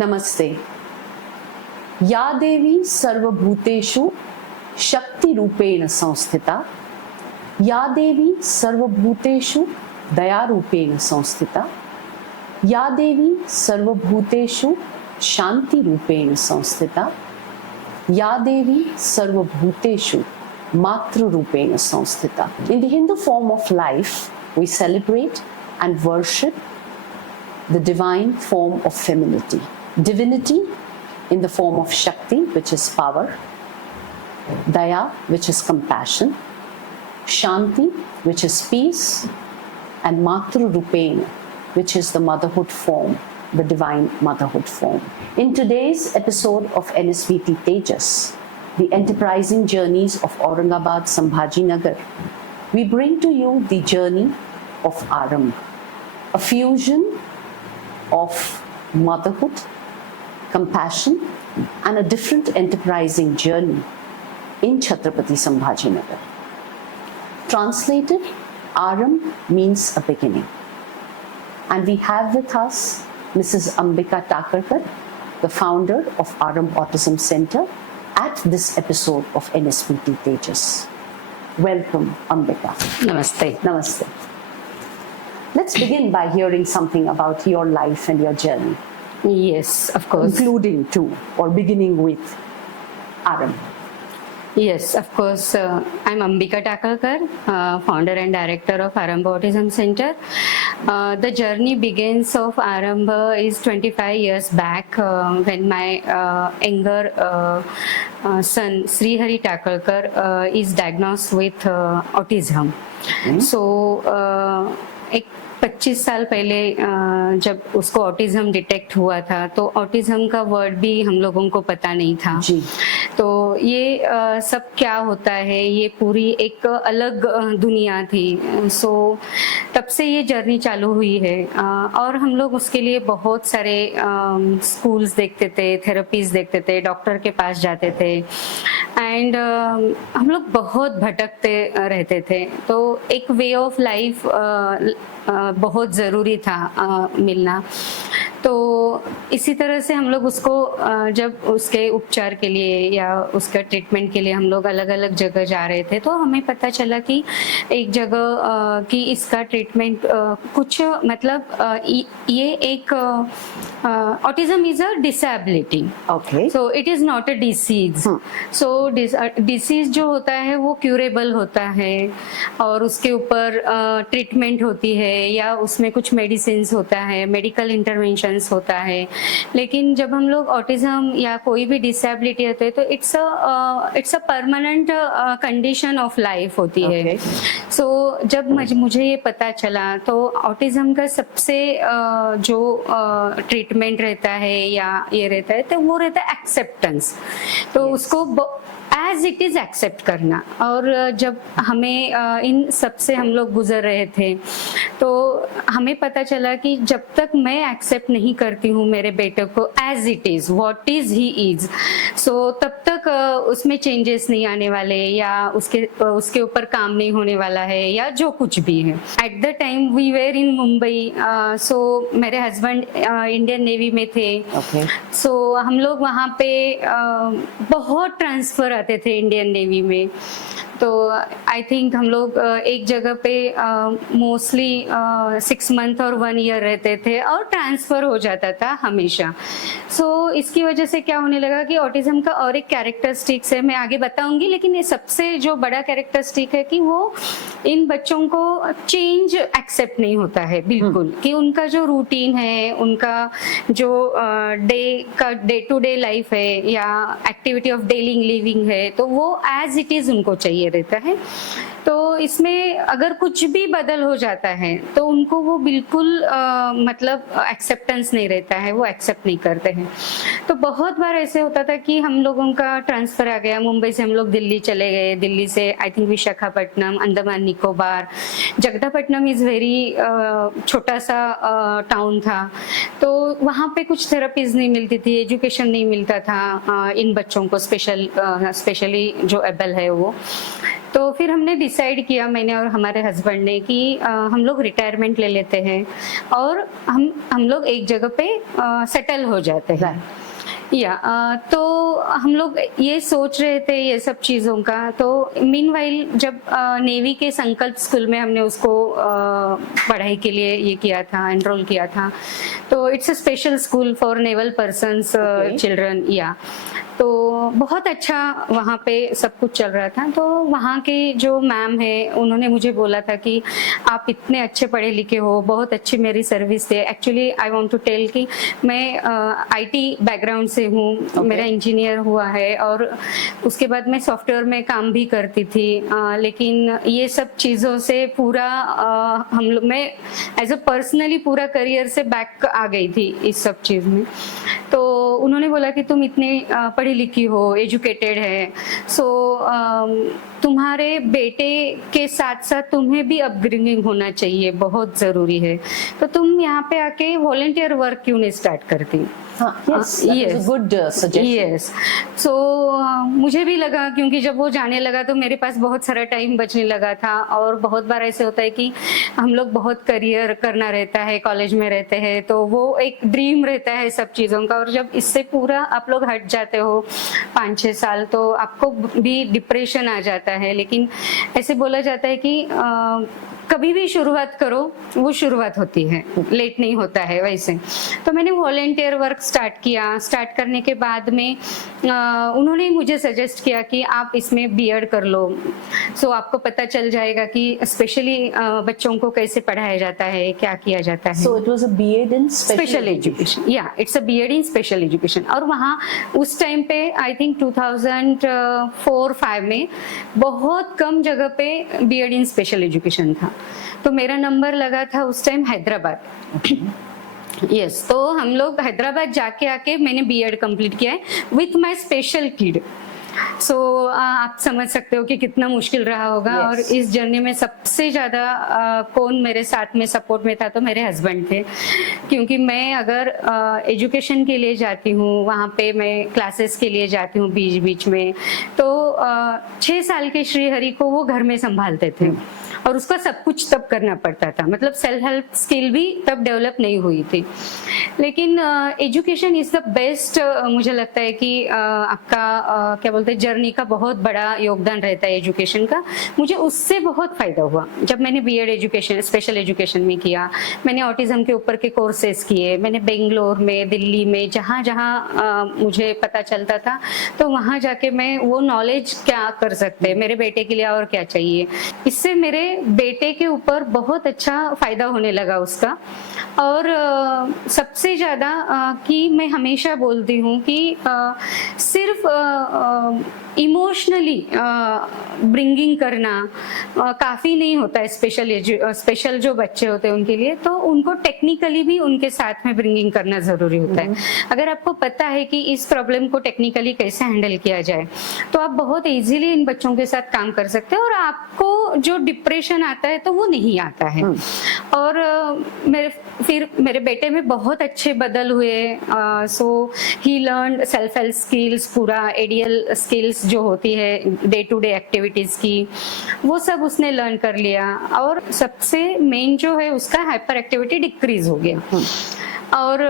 नमस्ते। या देवी सर्वभूतेषु शक्ति रूपेण संस्थिता, या देवी सर्वभूतेषु दया रूपेण संस्थिता, या देवी सर्वभूतेषु शांति रूपेण संस्थिता, या देवी सर्वभूतेषु मातृ रूपेण संस्थिता. In the Hindu form of life, we celebrate and worship the divine form of femininity. Divinity in the form of Shakti, which is power, Daya, which is compassion, Shanti, which is peace, and Matru Rupena, which is the motherhood form, the divine motherhood form. In today's episode of NSVT Tejas, the enterprising journeys of Aurangabad Sambhajinagar, we bring to you the journey of Arambh, a fusion of motherhood, compassion, and a different enterprising journey in Chhatrapati Sambhajinagar. Translated, Arambh means a beginning. And we have with us Mrs. Ambika Takarkar, the founder of Arambh Autism Center, at this episode of NSVT Tejas. Welcome, Ambika. Namaste. Namaste. Let's begin by hearing something about your life and your journey. Yes, of course. Including too, or beginning with Arambh. Yes, of course. I'm Ambika Takarkar, founder and director of Arambh Autism Center. The journey begins of Arambh is 25 years back when my younger son Srihari Takarkar is diagnosed with autism. So, एक 25 साल पहले जब उसको autism detect हुआ था तो autism का word भी हम लोगों को पता नहीं था जी। तो ये सब क्या होता है, ये पूरी एक अलग दुनिया थी। सो तब से ये जर्नी चालू हुई है और हम लोग उसके लिए बहुत सारे स्कूल्स देखते थे, थेरेपीज देखते थे, डॉक्टर के पास जाते थे एंड हम लोग बहुत भटकते रहते थे। तो एक वे ऑफ लाइफ बहुत ज़रूरी था मिलना। तो इसी तरह से हम लोग उसको जब उसके उपचार के लिए या उसका ट्रीटमेंट के लिए हम लोग अलग अलग जगह जा रहे थे तो हमें पता चला कि एक जगह कि इसका ट्रीटमेंट कुछ मतलब ये एक autism is a disability. Okay, so it is not a disease. So disease जो होता है वो क्यूरेबल होता है और उसके ऊपर ट्रीटमेंट होती है या उसमें कुछ मेडिसिन होता है, मेडिकल इंटरवेंशन होता है। लेकिन जब हम लोग ऑटिज्म या कोई भी डिसेबिलिटी होते हैं तो it's a permanent condition of life होती है। सो जब मुझे ये पता चला तो ऑटिज्म का सबसे जो ट्रीटमेंट रहता है या ये रहता है तो वो रहता है एक्सेप्टेंस। तो उसको एज इट इज एक्सेप्ट करना। और जब हमें इन सब से हम लोग गुजर रहे थे तो हमें पता चला कि जब तक मैं एक्सेप्ट नहीं करती हूँ मेरे बेटे को as it is, what is he is, so तब तक उसमें चेंजेस नहीं आने वाले या उसके ऊपर काम नहीं होने वाला है या जो कुछ भी है। At the time we were in Mumbai, so मेरे हस्बैंड इंडियन नेवी में थे। सो हम लोग वहाँ पे बहुत ट्रांसफर आते थे इंडियन नेवी में। तो आई थिंक हम लोग एक जगह पे मोस्टली 6 मंथ और 1 ईयर रहते थे और ट्रांसफ़र हो जाता था हमेशा। सो इसकी वजह से क्या होने लगा कि ऑटिज्म का और एक कैरेक्टरिस्टिक्स है, मैं आगे बताऊंगी, लेकिन ये सबसे जो बड़ा कैरेक्टरिस्टिक है कि वो इन बच्चों को चेंज एक्सेप्ट नहीं होता है बिल्कुल। कि उनका जो रूटीन है, उनका जो डे टू डे लाइफ है या एक्टिविटी ऑफ डेली लिविंग है तो वो एज इट इज़ उनको चाहिए रहता है। तो इसमें अगर कुछ भी बदल हो जाता है तो उनको वो बिल्कुल मतलब एक्सेप्टेंस नहीं रहता है, वो एक्सेप्ट नहीं करते हैं। तो बहुत बार ऐसे होता था कि हम लोगों का ट्रांसफ़र आ गया, मुंबई से हम लोग दिल्ली चले गए, दिल्ली से I think Visakhapatnam, Andaman Nicobar, Jagdapattanam is very छोटा सा टाउन था। तो वहाँ पे कुछ थेरेपीज नहीं मिलती थी, एजुकेशन नहीं मिलता था इन बच्चों को, स्पेशली जो एबल है वो। तो फिर हमने डिसाइड किया, मैंने और हमारे हस्बैंड ने, कि हम लोग रिटायरमेंट ले लेते हैं और हम लोग एक जगह पे सेटल हो जाते हैं। तो हम लोग ये सोच रहे थे ये सब चीज़ों का। तो मीनवाइल जब नेवी के संकल्प स्कूल में हमने उसको पढ़ाई के लिए ये किया था, एनरोल किया था। तो it's a special school for naval persons children. तो बहुत अच्छा वहाँ पे सब कुछ चल रहा था। तो वहाँ के जो मैम है उन्होंने मुझे बोला था कि आप इतने अच्छे पढ़े लिखे हो, बहुत अच्छी मेरी सर्विस है। Actually I want to tell कि मैं आईटी बैकग्राउंड से हूँ, मेरा इंजीनियर हुआ है और उसके बाद मैं सॉफ्टवेयर में काम भी करती थी। लेकिन ये सब चीज़ों से पूरा मैं एज अ पर्सनली पूरा करियर से बैक आ गई थी इस सब चीज़ में। तो उन्होंने बोला कि तुम इतने पढ़ी लिखी हो, एजुकेटेड है, सो तुम्हारे बेटे के साथ साथ तुम्हें भी अपब्रिंगिंग होना चाहिए, बहुत ज़रूरी है। तो तुम यहाँ पे आके वॉलंटियर वर्क क्यों नहीं स्टार्ट करती? Good suggestion. यस, सो मुझे भी लगा, क्योंकि जब वो जाने लगा तो मेरे पास बहुत सारा टाइम बचने लगा था। और बहुत बार ऐसे होता है कि हम लोग बहुत करियर करना रहता है, कॉलेज में रहते हैं, तो वो एक ड्रीम रहता है सब चीज़ों का। और जब इससे पूरा आप लोग हट जाते हो 5-6 साल, तो आपको भी डिप्रेशन आ जाता है। लेकिन ऐसे बोला जाता है कि कभी भी शुरुआत करो, वो शुरुआत होती है, लेट नहीं होता है वैसे। तो मैंने वॉलेंटियर वर्क स्टार्ट किया। स्टार्ट करने के बाद में उन्होंने मुझे सजेस्ट किया कि आप इसमें बीएड कर लो, सो आपको पता चल जाएगा कि स्पेशली बच्चों को कैसे पढ़ाया जाता है, क्या किया जाता है। So it was a B Ed in special education. It's a B Ed in special education. और वहाँ उस टाइम पे आई थिंक 2004-5 में बहुत कम जगह पे बीएड इन स्पेशल एजुकेशन था। तो मेरा नंबर लगा था उस टाइम हैदराबाद। यस, तो हम लोग हैदराबाद जाके आके मैंने बीएड कंप्लीट किया है विथ माय स्पेशल किड। सो आप समझ सकते हो कि कितना मुश्किल रहा होगा। Yes. और इस जर्नी में सबसे ज़्यादा कौन मेरे साथ में सपोर्ट में था, तो मेरे हस्बैंड थे। क्योंकि मैं अगर एजुकेशन के लिए जाती हूँ, वहाँ पे मैं क्लासेस के लिए जाती हूँ बीच बीच में, तो 6 साल के श्रीहरि को वो घर में संभालते थे और उसका सब कुछ तब करना पड़ता था। मतलब सेल्फ हेल्प स्किल भी तब डेवलप नहीं हुई थी। लेकिन एजुकेशन इज द बेस्ट। मुझे लगता है कि आपका क्या बोलते हैं, जर्नी का बहुत बड़ा योगदान रहता है एजुकेशन का। मुझे उससे बहुत फायदा हुआ जब मैंने बीएड एजुकेशन स्पेशल एजुकेशन में किया। मैंने ऑटिज्म के ऊपर के कोर्सेज किए। मैंने बेंगलोर में, दिल्ली में, जहाँ जहाँ मुझे पता चलता था, तो वहाँ जाके मैं वो नॉलेज क्या कर सकते हैं, मेरे बेटे के लिए और क्या चाहिए। इससे मेरे बेटे के ऊपर बहुत अच्छा फायदा होने लगा उसका। और सबसे ज़्यादा कि मैं हमेशा बोलती हूँ कि सिर्फ इमोशनली ब्रिंगिंग करना काफ़ी नहीं होता है। स्पेशल जो बच्चे होते हैं उनके लिए, तो उनको टेक्निकली भी उनके साथ में ब्रिंगिंग करना ज़रूरी होता है। अगर आपको पता है कि इस प्रॉब्लम को टेक्निकली कैसे हैंडल किया जाए, तो आप बहुत इजीली इन बच्चों के साथ काम कर सकते हैं और आपको जो डिप्रेशन आता है तो वो नहीं आता है। और मेरे बेटे में बहुत अच्छे बदल हुए। सो ही लर्न सेल्फ हेल्प स्किल्स, पूरा एडीएल स्किल्स जो होती है डे टू डे एक्टिविटीज की, वो सब उसने लर्न कर लिया। और सबसे मेन जो है उसका हाइपर एक्टिविटी डिक्रीज हो गया। और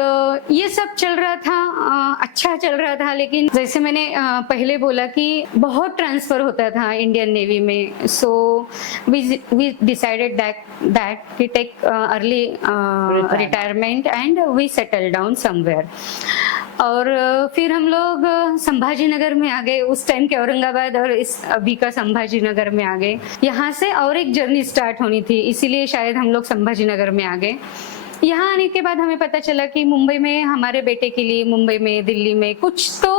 ये सब चल रहा था, अच्छा चल रहा था। लेकिन जैसे मैंने पहले बोला कि बहुत ट्रांसफर होता था इंडियन नेवी में, so we decided that we take early retirement and we settle down somewhere. और फिर हम लोग संभाजी नगर में आ गए। उस टाइम के औरंगाबाद और इस अभी का संभाजी नगर में आ गए। यहाँ से और एक जर्नी स्टार्ट होनी थी, इसीलिए शायद हम लोग संभाजी नगर में आ गए। यहाँ आने के बाद हमें पता चला कि मुंबई में हमारे बेटे के लिए, मुंबई में, दिल्ली में कुछ तो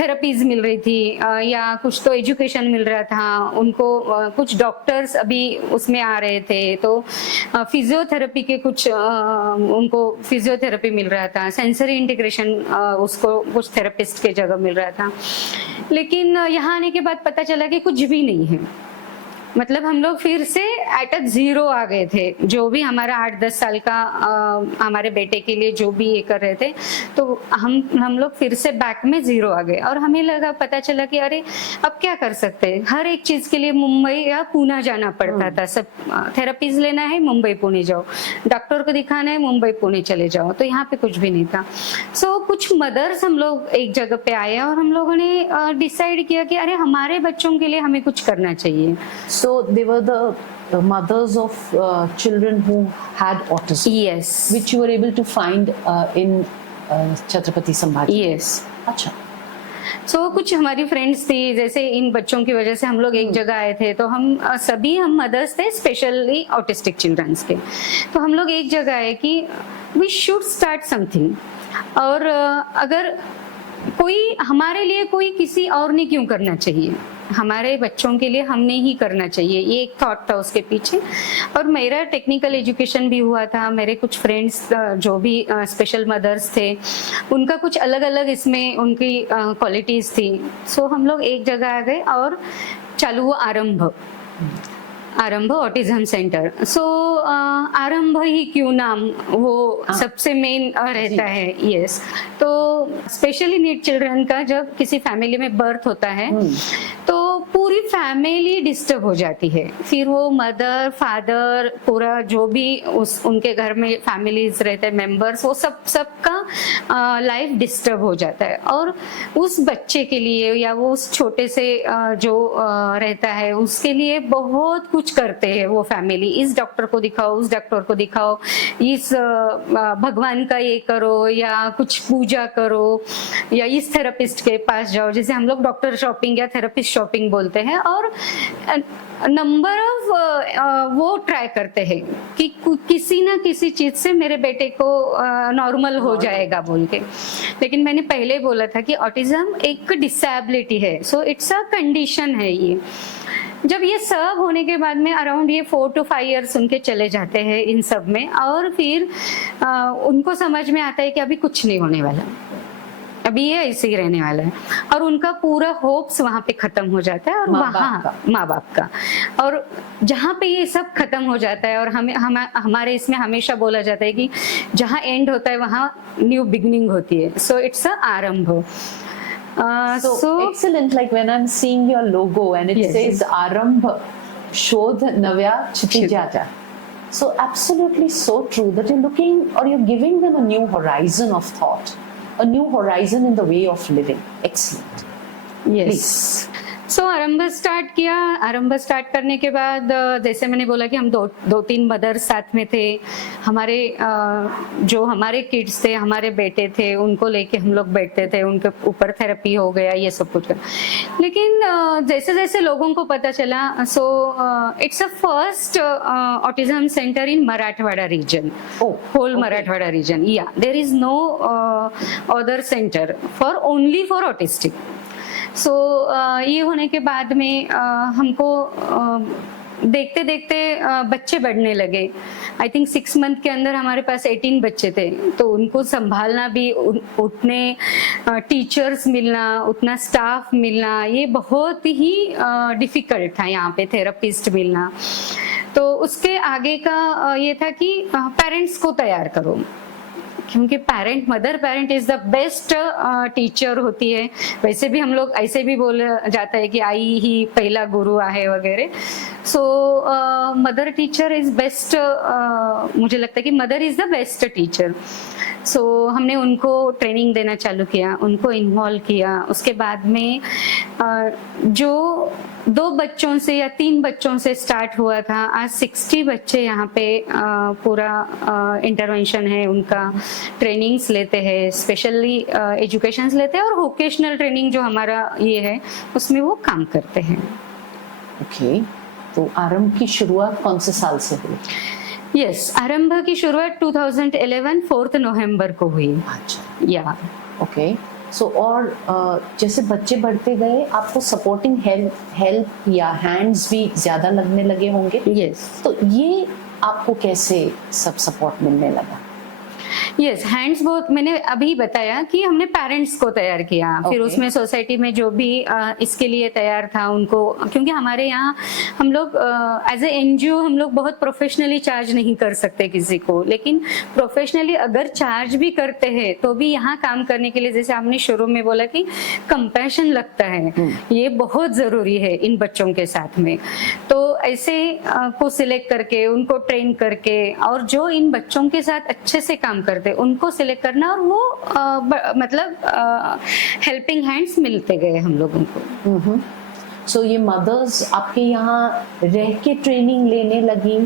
थेरेपीज मिल रही थी या कुछ तो एजुकेशन मिल रहा था उनको। कुछ डॉक्टर्स अभी उसमें आ रहे थे, तो फिजियोथेरेपी के कुछ उनको फिजियोथेरेपी मिल रहा था। सेंसरी इंटीग्रेशन उसको कुछ थेरेपिस्ट के जगह मिल रहा था। लेकिन यहाँ आने के बाद पता चला कि कुछ भी नहीं है। मतलब हम लोग फिर से एट अ जीरो आ गए थे। जो भी हमारा 8-10 साल का हमारे बेटे के लिए जो भी ये कर रहे थे, तो हम लोग फिर से बैक में जीरो आ गए। और हमें लगा, पता चला कि अरे अब क्या कर सकते हैं, हर एक चीज के लिए मुंबई या पुणे जाना पड़ता था। सब थेरेपीज लेना है मुंबई पुणे जाओ, डॉक्टर को दिखाना है मुंबई पुणे चले जाओ, तो यहाँ पे कुछ भी नहीं था। सो कुछ मदर्स हम लोग एक जगह पे आए और हम लोगों ने डिसाइड किया कि अरे हमारे बच्चों के लिए हमें कुछ करना चाहिए। So they were the mothers of children who had autism. Yes. Which you were able to find in Chhatrapati Sambhaji. Yes. अच्छा. सो कुछ हमारी फ्रेंड्स थी, जैसे इन बच्चों की वजह से हम लोग एक जगह आए थे, तो हम मदर्स थे स्पेशली ऑटिस्टिक चिल्ड्रंस के। तो हम लोग एक जगह आए कि वी शुड स्टार्ट समथिंग, और अगर कोई हमारे लिए कोई किसी और ने क्यों करना चाहिए, हमारे बच्चों के लिए हमने ही करना चाहिए, ये एक थॉट था उसके पीछे। और मेरा टेक्निकल एजुकेशन भी हुआ था, मेरे कुछ फ्रेंड्स जो भी स्पेशल मदर्स थे, उनका कुछ अलग अलग इसमें उनकी क्वालिटीज थी। सो हम लोग एक जगह आ गए और चालू हुआ आरंभ ऑटिज्म सेंटर। सो आरंभ ही क्यों नाम, वो सबसे मेन रहता है। यस, तो स्पेशली नीड चिल्ड्रन का जब किसी फैमिली में बर्थ होता है तो पूरी फैमिली डिस्टर्ब हो जाती है। फिर वो मदर फादर पूरा जो भी उनके घर में फैमिलीज रहते हैं मेंबर्स, वो सबका लाइफ डिस्टर्ब हो जाता है। और उस बच्चे के लिए या वो उस छोटे से जो रहता है उसके लिए बहुत कुछ करते हैं वो फैमिली। इस डॉक्टर को दिखाओ, उस डॉक्टर को दिखाओ, इस भगवान का ये करो या कुछ पूजा करो या इस थेरेपिस्ट के पास जाओ, जैसे हम लोग डॉक्टर शॉपिंग या थेरेपिस्ट शॉपिंग बोलते हैं। और नंबर ऑफ वो ट्राई करते हैं कि किसी ना किसी चीज से मेरे बेटे को नॉर्मल हो जाएगा बोल के। लेकिन मैंने पहले बोला था कि ऑटिज्म एक डिसेबिलिटी है, सो इट्स अ कंडीशन है। ये जब ये सब होने के बाद में अराउंड ये 4 to 5 years उनके चले जाते हैं इन सब में, और फिर उनको समझ में आता है कि अभी कुछ नहीं होने वाला, अभी ये ऐसे ही रहने वाला है। और उनका पूरा होप्स वहां पे खत्म हो जाता है, और वहां माँ बाप का। और जहाँ पे ये सब खत्म हो जाता है, और हमारे इसमें हमेशा बोला जाता है कि जहाँ एंड होता है वहां न्यू बिगनिंग होती है। सो इट्स अ आरंभ। So excellent, like when I'm seeing your logo and it says Arambh Shodh Navya Kshitijata. So absolutely so true that you're looking or you're giving them a new horizon of thought, a new horizon in the way of living. Excellent. Yes. Please. सो आरंभ start किया। आरंभ start करने के बाद जैसे मैंने बोला कि हम दो तीन मदर्स साथ में थे। हमारे जो हमारे किड्स थे, हमारे बेटे थे, उनको लेके हम लोग बैठते थे, उनके ऊपर थेरेपी हो गया, ये सब कुछ। लेकिन जैसे जैसे लोगों को पता चला, so it's a first autism center in Marathwada region, whole Marathwada region. या there is no other center for only for autistic. So ये होने के बाद में हमको देखते देखते बच्चे बढ़ने लगे। आई थिंक 6 month के अंदर हमारे पास 18 बच्चे थे, तो उनको संभालना भी, उतने टीचर्स मिलना, उतना स्टाफ मिलना, ये बहुत ही डिफिकल्ट था यहाँ पे, थेरेपिस्ट मिलना। तो उसके आगे का ये था कि पेरेंट्स को तैयार करो, क्योंकि mother parent is the best teacher होती है। वैसे भी हम लोग ऐसे भी बोला जाता है कि आई ही पहला गुरु आहे वगैरह। So mother teacher is best, मुझे लगता है कि mother is the best teacher. So हमने उनको ट्रेनिंग देना चालू किया, उनको इन्वॉल्व किया। उसके बाद में जो 2 बच्चों से या 3 बच्चों से स्टार्ट हुआ था, आज 60 बच्चे यहाँ पे पूरा इंटरवेंशन है उनका, ट्रेनिंग्स लेते हैं, स्पेशली एजुकेशंस लेते हैं, और वोकेशनल ट्रेनिंग जो हमारा ये है उसमें वो काम करते हैं। ओके, तो आरंभ की शुरुआत कौन से साल से हुई? यस, आरंभ की शुरुआत 2011 4 नवंबर को हुई। अच्छा, या ओके। सो और जैसे बच्चे बढ़ते गए, आपको सपोर्टिंग हेल्प या हैंड्स भी ज्यादा लगने लगे होंगे? यस। तो ये आपको कैसे सब सपोर्ट मिलने लगा? यस, हैंड्स बहुत, मैंने अभी बताया कि हमने पेरेंट्स को तैयार किया, फिर Okay. उसमें सोसाइटी में जो भी इसके लिए तैयार था उनको, क्योंकि हमारे यहाँ हम लोग एज ए एनजीओ हम लोग बहुत प्रोफेशनली चार्ज नहीं कर सकते किसी को, लेकिन प्रोफेशनली अगर चार्ज भी करते हैं तो भी यहाँ काम करने के लिए, जैसे आपने शुरू में बोला कि कंपैशन लगता है, ये बहुत जरूरी है इन बच्चों के साथ में। तो ऐसे को सिलेक्ट करके उनको ट्रेन करके, और जो इन बच्चों के साथ अच्छे से काम करते उनको सिलेक्ट करना, और वो मतलब हेल्पिंग हैंड्स मिलते गए हम लोगों को। सो ये मदर्स आपके यहाँ रह के ट्रेनिंग लेने लगी,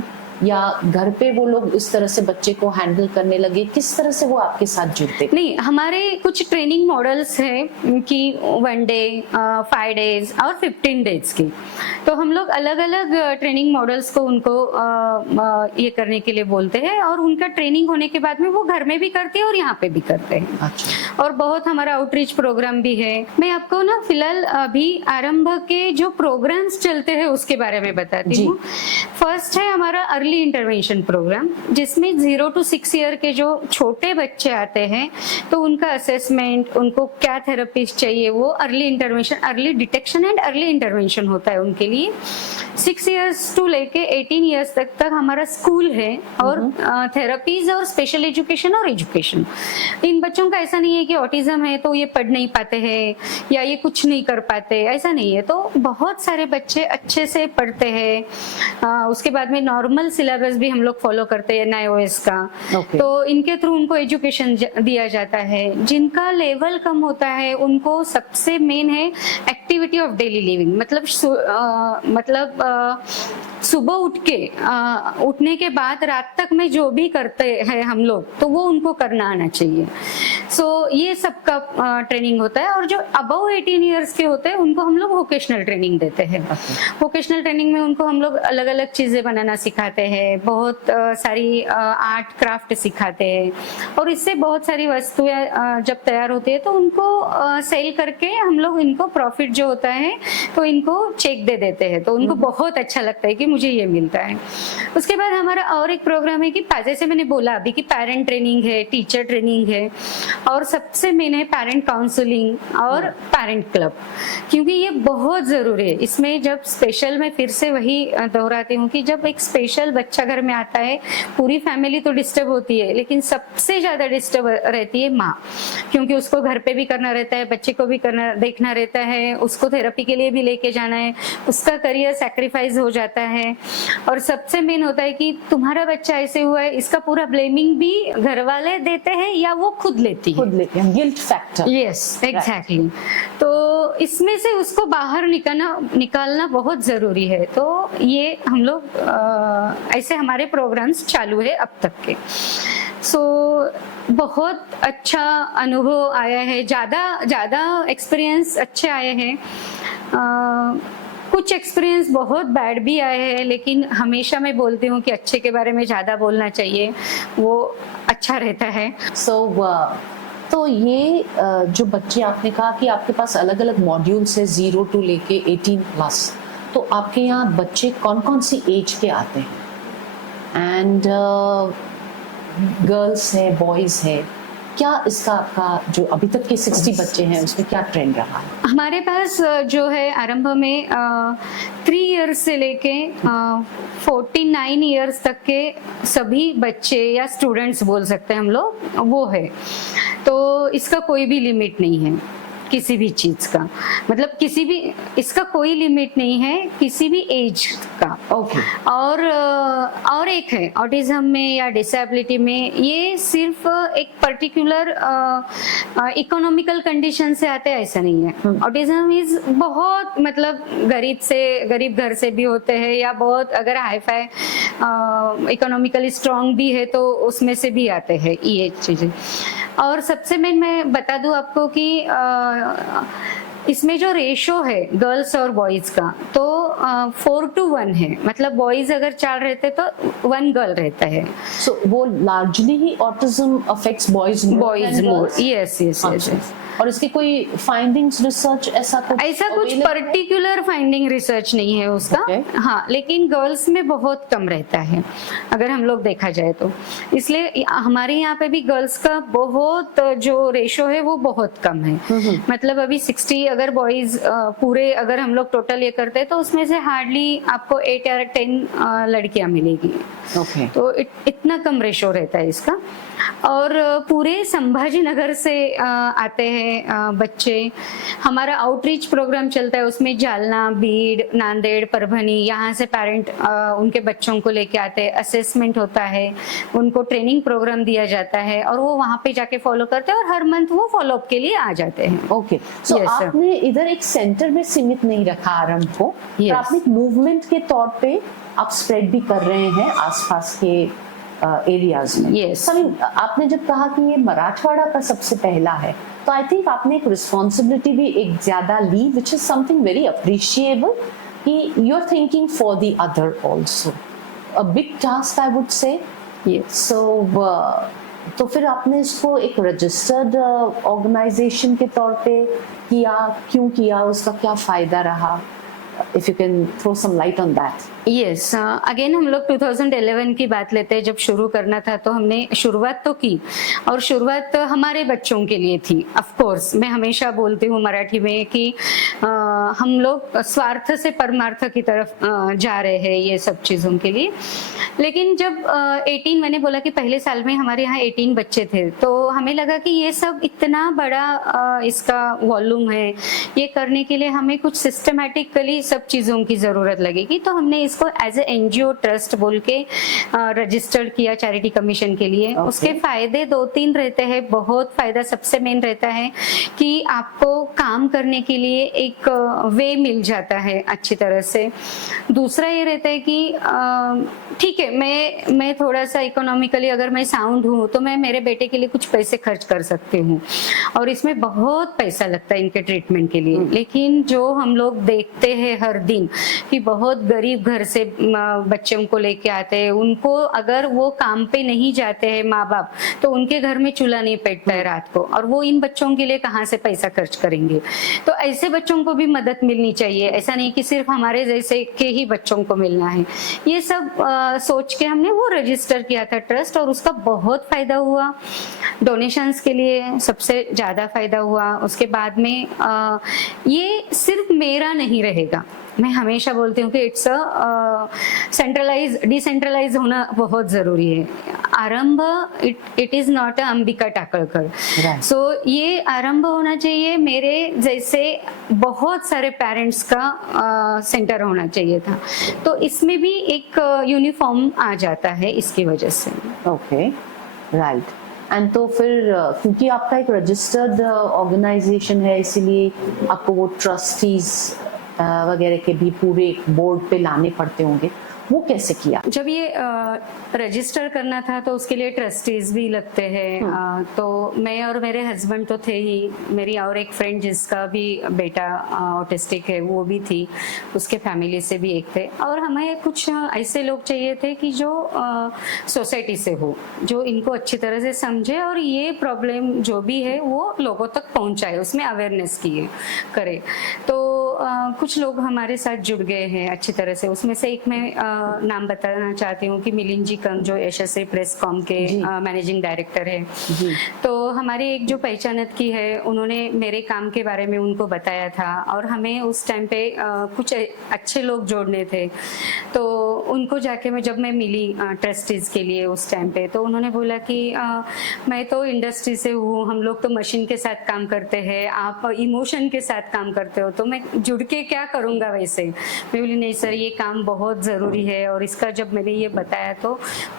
या घर पे वो लोग इस तरह से बच्चे को हैंडल करने लगे? किस तरह से वो आपके साथ जुड़ते? नहीं, हमारे कुछ ट्रेनिंग मॉडल्स हैं कि 1 डे, 5 डेज और 15 डेज की, तो हम लोग अलग अलग ट्रेनिंग मॉडल्स को उनको ये करने के लिए बोलते हैं, और उनका ट्रेनिंग होने के बाद में वो घर में भी करते हैं और यहाँ पे भी करते हैं। अच्छा। और बहुत हमारा आउटरीच प्रोग्राम भी है। मैं आपको ना फिलहाल अभी आरंभ के जो प्रोग्राम्स चलते हैं उसके बारे में बताती हूँ। फर्स्ट है हमारा अर्ली इंटरवेंशन प्रोग्राम, जिसमें 0 to 6 ईयर के जो छोटे बच्चे आते हैं तो उनका असेसमेंट, उनको क्या थेरेपिस्ट चाहिए, वो early intervention, early detection and early intervention होता है उनके लिए। 6 ईयर्स टू लेके 18 ईयर्स तक हमारा स्कूल है, और थेरेपीज और स्पेशल एजुकेशन और एजुकेशन। इन बच्चों का ऐसा नहीं है कि ऑटिज्म है तो ये पढ़ नहीं पाते हैं या ये कुछ नहीं कर पाते, ऐसा नहीं है। तो बहुत सारे बच्चे अच्छे से पढ़ते हैं। उसके बाद में नॉर्मल सिलेबस भी हम लोग फॉलो करते हैं NIOS का। Okay. तो इनके थ्रू उनको एजुकेशन दिया जाता है। जिनका लेवल कम होता है उनको सबसे मेन है एक्टिविटी ऑफ डेली लिविंग, मतलब सुबह उठने के बाद रात तक में जो भी करते हैं हम लोग, तो वो उनको करना आना चाहिए। सो ये सबका ट्रेनिंग होता है। और जो अबव 18 इयर्स के होते हैं उनको हम लोग वोकेशनल ट्रेनिंग देते हैं। वोकेशनल ट्रेनिंग में उनको हम लोग अलग अलग चीजें बनाना सिखाते हैं, बहुत सारी आर्ट क्राफ्ट सिखाते हैं, और इससे बहुत सारी वस्तुएं जब तैयार होती है तो उनको सेल करके हम लोग इनको प्रॉफिट जो होता है तो इनको चेक दे देते हैं, तो उनको बहुत अच्छा लगता है कि मुझे ये मिलता है। उसके बाद हमारा और एक प्रोग्राम है कि जैसे मैंने बोला अभी कि पेरेंट ट्रेनिंग है, टीचर ट्रेनिंग है, और सबसे मेन है पेरेंट काउंसलिंग और पेरेंट क्लब, क्योंकि ये बहुत जरूरी है। इसमें जब स्पेशल, मैं फिर से वही दोहराती हूँ कि जब एक स्पेशल बच्चा घर में आता है, पूरी फैमिली तो डिस्टर्ब होती है, लेकिन सबसे ज्यादा डिस्टर्ब रहती है माँ, क्योंकि उसको घर पे भी करना रहता है, बच्चे को भी देखना रहता है, उसको थेरेपी के लिए भी लेके जाना है, उसका करियर सैक्रिफाइस हो जाता है। और सबसे मेन होता है कि तुम्हारा बच्चा ऐसे हुआ है, इसका पूरा ब्लेमिंग भी घर वाले देते हैं या वो खुद लेती है, गिल्ट फैक्टर। Yes, exactly. तो इसमें से उसको बाहर निकालना बहुत जरूरी है। तो ये हम लोग ऐसे हमारे प्रोग्राम्स चालू है अब तक के। सो बहुत अच्छा अनुभव आया है, ज़्यादा एक्सपीरियंस अच्छे आए हैं। कुछ एक्सपीरियंस बहुत बैड भी आए हैं, लेकिन हमेशा मैं बोलती हूँ कि अच्छे के बारे में ज़्यादा बोलना चाहिए, वो अच्छा रहता है। तो ये जो बच्चे, आपने कहा कि आपके पास अलग अलग मॉड्यूल्स है 0 to लेके 18+, तो आपके यहाँ बच्चे कौन कौन सी एज के आते हैं? एंड गर्ल्स है, बॉयज है, क्या इसका आपका जो अभी तक के 60 बच्चे हैं उसमें क्या ट्रेंड रहा है? हमारे पास जो है आरंभ में 3 इयर्स से लेके 49 इयर्स तक के सभी बच्चे या स्टूडेंट्स बोल सकते हैं हम लोग, वो है। तो इसका कोई भी लिमिट नहीं है किसी भी चीज का, मतलब किसी भी, इसका कोई लिमिट नहीं है किसी भी एज का। ओके। और एक है ऑटिज्म में या डिसेबिलिटी में, ये सिर्फ एक पर्टिकुलर इकोनॉमिकल कंडीशन से आते हैं ऐसा नहीं है। ऑटिज्म इज बहुत, मतलब गरीब घर से भी होते हैं, या बहुत अगर हाई फाई इकोनॉमिकली स्ट्रांग भी है तो उसमें से भी आते हैं ये चीजें। और सबसे मैं बता दूं आपको कि इसमें जो रेशो है गर्ल्स और बॉयज का, तो 4 to 1 है, मतलब बॉयज अगर 4 रहते तो 1 गर्ल रहता है। So वो largely ही autism affects boys more. Yes. और इसके कोई फाइंडिंग्स रिसर्च ऐसा कुछ available है? पर्टिकुलर फाइंडिंग रिसर्च नहीं है उसका। Okay. हाँ, लेकिन गर्ल्स में बहुत कम रहता है अगर हम लोग देखा जाए तो, इसलिए हमारे यहाँ पे भी गर्ल्स का बहुत जो रेशो है वो बहुत कम है। मतलब अभी 60 अगर बॉयज पूरे अगर हम लोग टोटल ये करते हैं तो उसमें से हार्डली आपको 8 या 10 लड़कियां मिलेगी। Okay. तो इतना कम रेशो रहता है इसका। और पूरे संभाजी नगर से आते हैं बच्चे। हमारा आउटरीच प्रोग्राम चलता है, उसमें जालना, बीड, नांदेड़, परभनी, यहाँ से पेरेंट उनके बच्चों को लेके आते हैं, असेसमेंट होता है, उनको ट्रेनिंग प्रोग्राम दिया जाता है और वो वहाँ पे जाके फॉलो करते हैं और हर मंथ वो फॉलो अप के लिए आ जाते हैं। ओके, सो Yes, sir. आपने इधर एक सेंटर में सीमित नहीं रखा आरंभ को, Yes. पर आपने एक मूवमेंट के तौर पे आप स्प्रेड भी कर रहे हैं आसपास के एरियाज में। Yes. I mean, आपने जब कहा कि ये मराठवाड़ा का सबसे पहला है, तो आई थिंक आपने एक रिस्पॉन्सिबिलिटी भी एक ज्यादा ली, which is something very appreciable, कि you are thinking for the other also, a big task I would say. तो फिर आपने इसको एक रजिस्टर्ड ऑर्गेनाइजेशन के तौर पे किया, क्यों किया, उसका क्या फायदा रहा? If you can throw some light on that. Yes, again हम लोग 2011 की बात लेते हैं। जब शुरू करना था तो हमने शुरुआत तो की, और शुरुआत हमारे बच्चों के लिए थी। ऑफ कोर्स मैं हमेशा बोलती हूँ मराठी में कि हम लोग स्वार्थ से परमार्थ की तरफ जा रहे हैं ये सब चीज़ों के लिए। लेकिन जब 18 मैंने बोला कि पहले साल में हमारे यहाँ 18 बच्चे थे, तो हमें लगा कि ये सब इतना बड़ा इसका वॉल्यूम है, ये करने के लिए हमें कुछ सिस्टमैटिकली सब चीज़ों की ज़रूरत लगेगी। तो हमने इसको एज ए एनजीओ ट्रस्ट बोल के रजिस्टर्ड किया चैरिटी कमीशन के लिए। Okay. उसके फायदे 2-3 रहते हैं। बहुत फायदा सबसे मेन रहता है कि आपको काम करने के लिए एक वे मिल जाता है अच्छी तरह से। दूसरा ये रहता है कि ठीक है, मैं थोड़ा सा इकोनॉमिकली अगर मैं साउंड हूँ तो मैं मेरे बेटे के लिए कुछ पैसे खर्च कर सकती हूँ, और इसमें बहुत पैसा लगता है इनके ट्रीटमेंट के लिए। लेकिन जो हम लोग देखते हैं हर दिन कि बहुत गरीब घर से बच्चों को लेके आते हैं, उनको अगर वो काम पे नहीं जाते हैं माँ बाप, तो उनके घर में चूल्हा नहीं पेटता है रात को, और वो इन बच्चों के लिए कहाँ से पैसा खर्च करेंगे। तो ऐसे बच्चों को भी मदद मिलनी चाहिए, ऐसा नहीं कि सिर्फ हमारे जैसे के ही बच्चों को मिलना है। ये सब सोच के हमने वो रजिस्टर किया था ट्रस्ट, और उसका बहुत फायदा हुआ। डोनेशंस के लिए सबसे ज्यादा फायदा हुआ। उसके बाद में ये सिर्फ मेरा नहीं रहेगा। मैं हमेशा बोलती हूँ कि इट्स सेंट्रलाइज डिसेंट्रलाइज होना बहुत जरूरी है। Aarambh it is not a Ambika Takalkar. So ये आरंभ होना चाहिए मेरे जैसे बहुत सारे पेरेंट्स का सेंटर होना चाहिए था। तो इसमें भी एक यूनिफॉर्म आ जाता है इसकी वजह से। Okay, right. एंड तो फिर क्योंकि आपका एक रजिस्टर्ड ऑर्गेनाइजेशन है, इसीलिए आपको वो ट्रस्टीज वगैरह के भी पूरे बोर्ड पे लाने पड़ते होंगे। वो कैसे किया? जब ये रजिस्टर करना था तो उसके लिए ट्रस्टीज भी लगते हैं। तो मैं और मेरे हस्बैंड तो थे ही, मेरी और एक फ्रेंड जिसका भी बेटा ऑटिस्टिक है वो भी थी, उसके फैमिली से भी एक थे। और हमें कुछ ऐसे लोग चाहिए थे कि जो सोसाइटी से हो, जो इनको अच्छी तरह से समझे और ये प्रॉब्लम जो भी है वो लोगों तक पहुंचाए, उसमें अवेयरनेस किए करे। तो कुछ लोग हमारे साथ जुड़ गए हैं अच्छी तरह से। उसमें से एक मैं नाम बताना चाहती हूँ कि मिलिंद जी कंग, जो यशस्वी प्रेस कॉम के मैनेजिंग डायरेक्टर है। तो हमारी एक जो पहचानत की है, उन्होंने मेरे काम के बारे में उनको बताया था, और हमें उस टाइम पे कुछ अच्छे लोग जोड़ने थे। तो उनको जाके जब मैं मिली ट्रस्टीज के लिए उस टाइम पे, तो उन्होंने बोला कि मैं तो इंडस्ट्री से हूँ, हम लोग तो मशीन के साथ काम करते हैं, आप इमोशन के साथ काम करते हो, तो मैं जुड़ के क्या करूँगा वैसे। मैं बोली नहीं सर, ये काम बहुत ज़रूरी है। और इसका जब मैंने ये बताया तो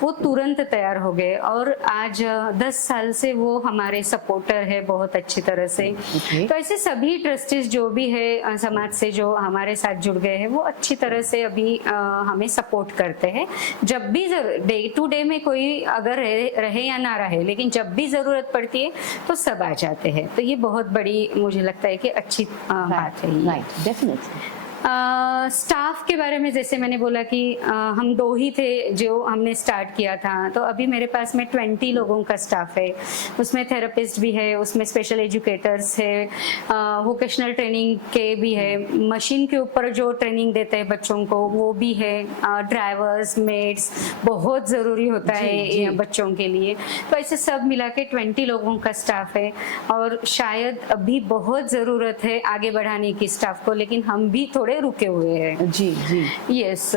वो तुरंत तैयार हो गए, और आज 10 साल से वो हमारे सपोर्टर है बहुत अच्छी तरह से। तो ऐसे सभी ट्रस्टीज जो भी है समाज से जो हमारे साथ जुड़ गए हैं, वो अच्छी तरह से अभी हमें सपोर्ट करते हैं। जब भी डे टू डे में कोई अगर रहे या ना रहे, लेकिन जब भी जरूरत पड़ती है तो सब आ जाते हैं। तो ये बहुत बड़ी मुझे लगता है कि अच्छी बात है। Right, definitely. स्टाफ के बारे में जैसे मैंने बोला कि हम 2 ही थे जो हमने स्टार्ट किया था, तो अभी मेरे पास में 20 लोगों का स्टाफ है। उसमें थेरेपिस्ट भी है, उसमें स्पेशल एजुकेटर्स है, वोकेशनल ट्रेनिंग के भी है, मशीन के ऊपर जो ट्रेनिंग देते हैं बच्चों को वो भी है, ड्राइवर्स, मेड्स बहुत ज़रूरी होता है ये बच्चों के लिए। तो ऐसे सब मिला के 20 लोगों का स्टाफ है और शायद अभी बहुत ज़रूरत है आगे बढ़ाने की स्टाफ को, लेकिन हम भी थोड़े रुके हुए हैं। जी जी। यस।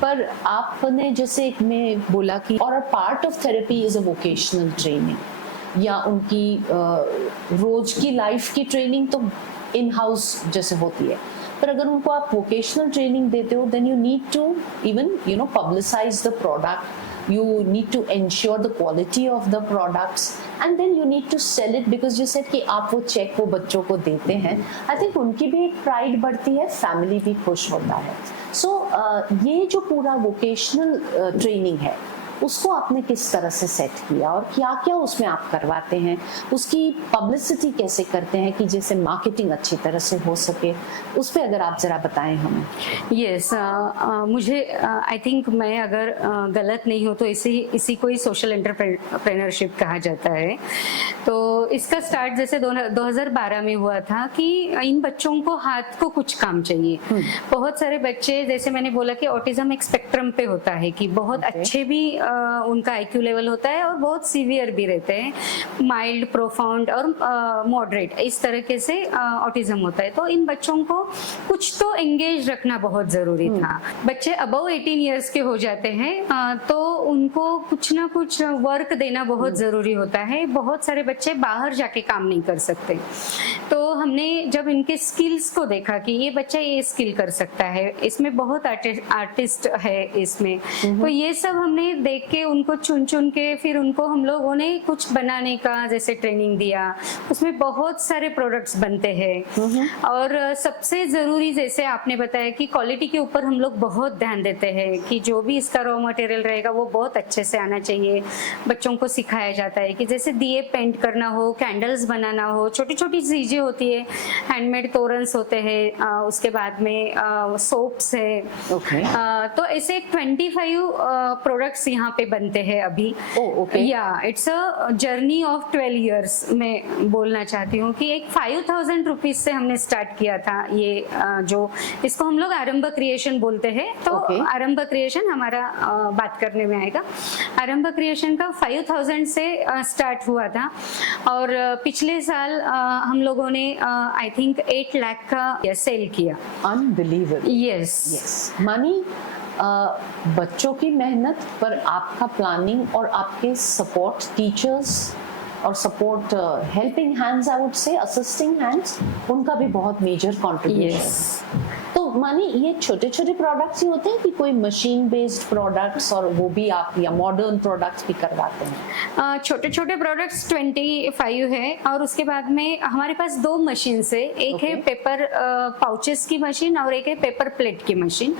पर आपने जैसे में बोला कि और part of therapy is a vocational training या उनकी रोज की लाइफ की ट्रेनिंग तो इन हाउस जैसे होती है, पर अगर उनको आप वोकेशनल ट्रेनिंग देते हो then you need to even publicise the product, you need to ensure the quality of the products and then you need to sell it because you said कि आप वो चेक वो बच्चों को देते हैं, I think उनकी भी एक प्राइड बढ़ती है, फैमिली भी खुश होता है। सो ये जो पूरा वोकेशनल ट्रेनिंग है उसको आपने किस तरह से सेट किया और क्या क्या उसमें आप करवाते हैं, उसकी पब्लिसिटी कैसे करते हैं कि जैसे मार्केटिंग अच्छी तरह से हो सके, उस पर अगर आप जरा बताएं हमें। यस, मुझे आई थिंक मैं अगर गलत नहीं हूँ तो इसी को ही सोशल एंटरप्रेन्योरशिप कहा जाता है। तो इसका स्टार्ट जैसे 2012 में हुआ था कि इन बच्चों को हाथ को कुछ काम चाहिए। बहुत सारे बच्चे जैसे मैंने बोला कि ऑटिज्म एक स्पेक्ट्रम पे होता है कि बहुत अच्छे भी उनका आईक्यू लेवल होता है और बहुत सीवियर भी रहते हैं, माइल्ड, प्रोफाउंड और मॉडरेट, इस तरीके से ऑटिज्म होता है। तो इन बच्चों को कुछ तो एंगेज रखना बहुत जरूरी था। बच्चे अबव 18 इयर्स के हो जाते हैं तो उनको कुछ ना कुछ वर्क देना बहुत जरूरी होता है। बहुत सारे बच्चे बाहर जाके काम नहीं कर सकते, तो हमने जब इनके स्किल्स को देखा कि ये बच्चा ये स्किल कर सकता है, इसमें बहुत आर्टिस्ट है इसमें, तो ये सब हमने देख के उनको चुन चुन के फिर उनको हम लोगों ने कुछ बनाने का जैसे ट्रेनिंग दिया। उसमें बहुत सारे प्रोडक्ट्स बनते हैं और सबसे जरूरी जैसे आपने बताया कि क्वालिटी के ऊपर हम लोग बहुत ध्यान देते हैं कि जो भी इसका रॉ मटेरियल रहेगा वो बहुत अच्छे से आना चाहिए। बच्चों को सिखाया जाता है कि जैसे दिए पेंट करना हो, कैंडल्स बनाना हो, छोटी छोटी चीजें होती है, हैंडमेड तोरन्स होते हैं, उसके बाद में सोप्स है। तो ऐसे 25 प्रोडक्ट्स यहाँ पे बनते हैं अभी। या it's a journey of 12 years मैं बोलना चाहती हूँ कि एक 5000 रुपीज से हमने स्टार्ट किया था ये जो इसको हम लोग आरंभ क्रिएशन बोलते हैं। तो आरंभ क्रिएशन हमारा बात करने में आएगा। आरंभ क्रिएशन का 5000 से स्टार्ट हुआ था और पिछले साल हम लोगों ने आई थिंक 8 लाख का सेल किया। अनबिलीवेबल। यस मानी बच्चों की मेहनत पर आपका प्लानिंग और आपके सपोर्ट टीचर्स और support helping hands, I would से असिस्टिंग हैंड्स, उनका भी बहुत मेजर कंट्रीब्यूशन। तो मानी ये छोटे छोटे प्रोडक्ट्स ही होते हैं कि कोई मशीन बेस्ड प्रोडक्ट्स और वो भी आप या मॉडर्न प्रोडक्ट्स भी करवाते हैं? छोटे छोटे प्रोडक्ट्स 25 है और उसके बाद में हमारे पास 2 मशीन है, एक है पेपर पाउचेस की मशीन और एक है पेपर प्लेट की मशीन।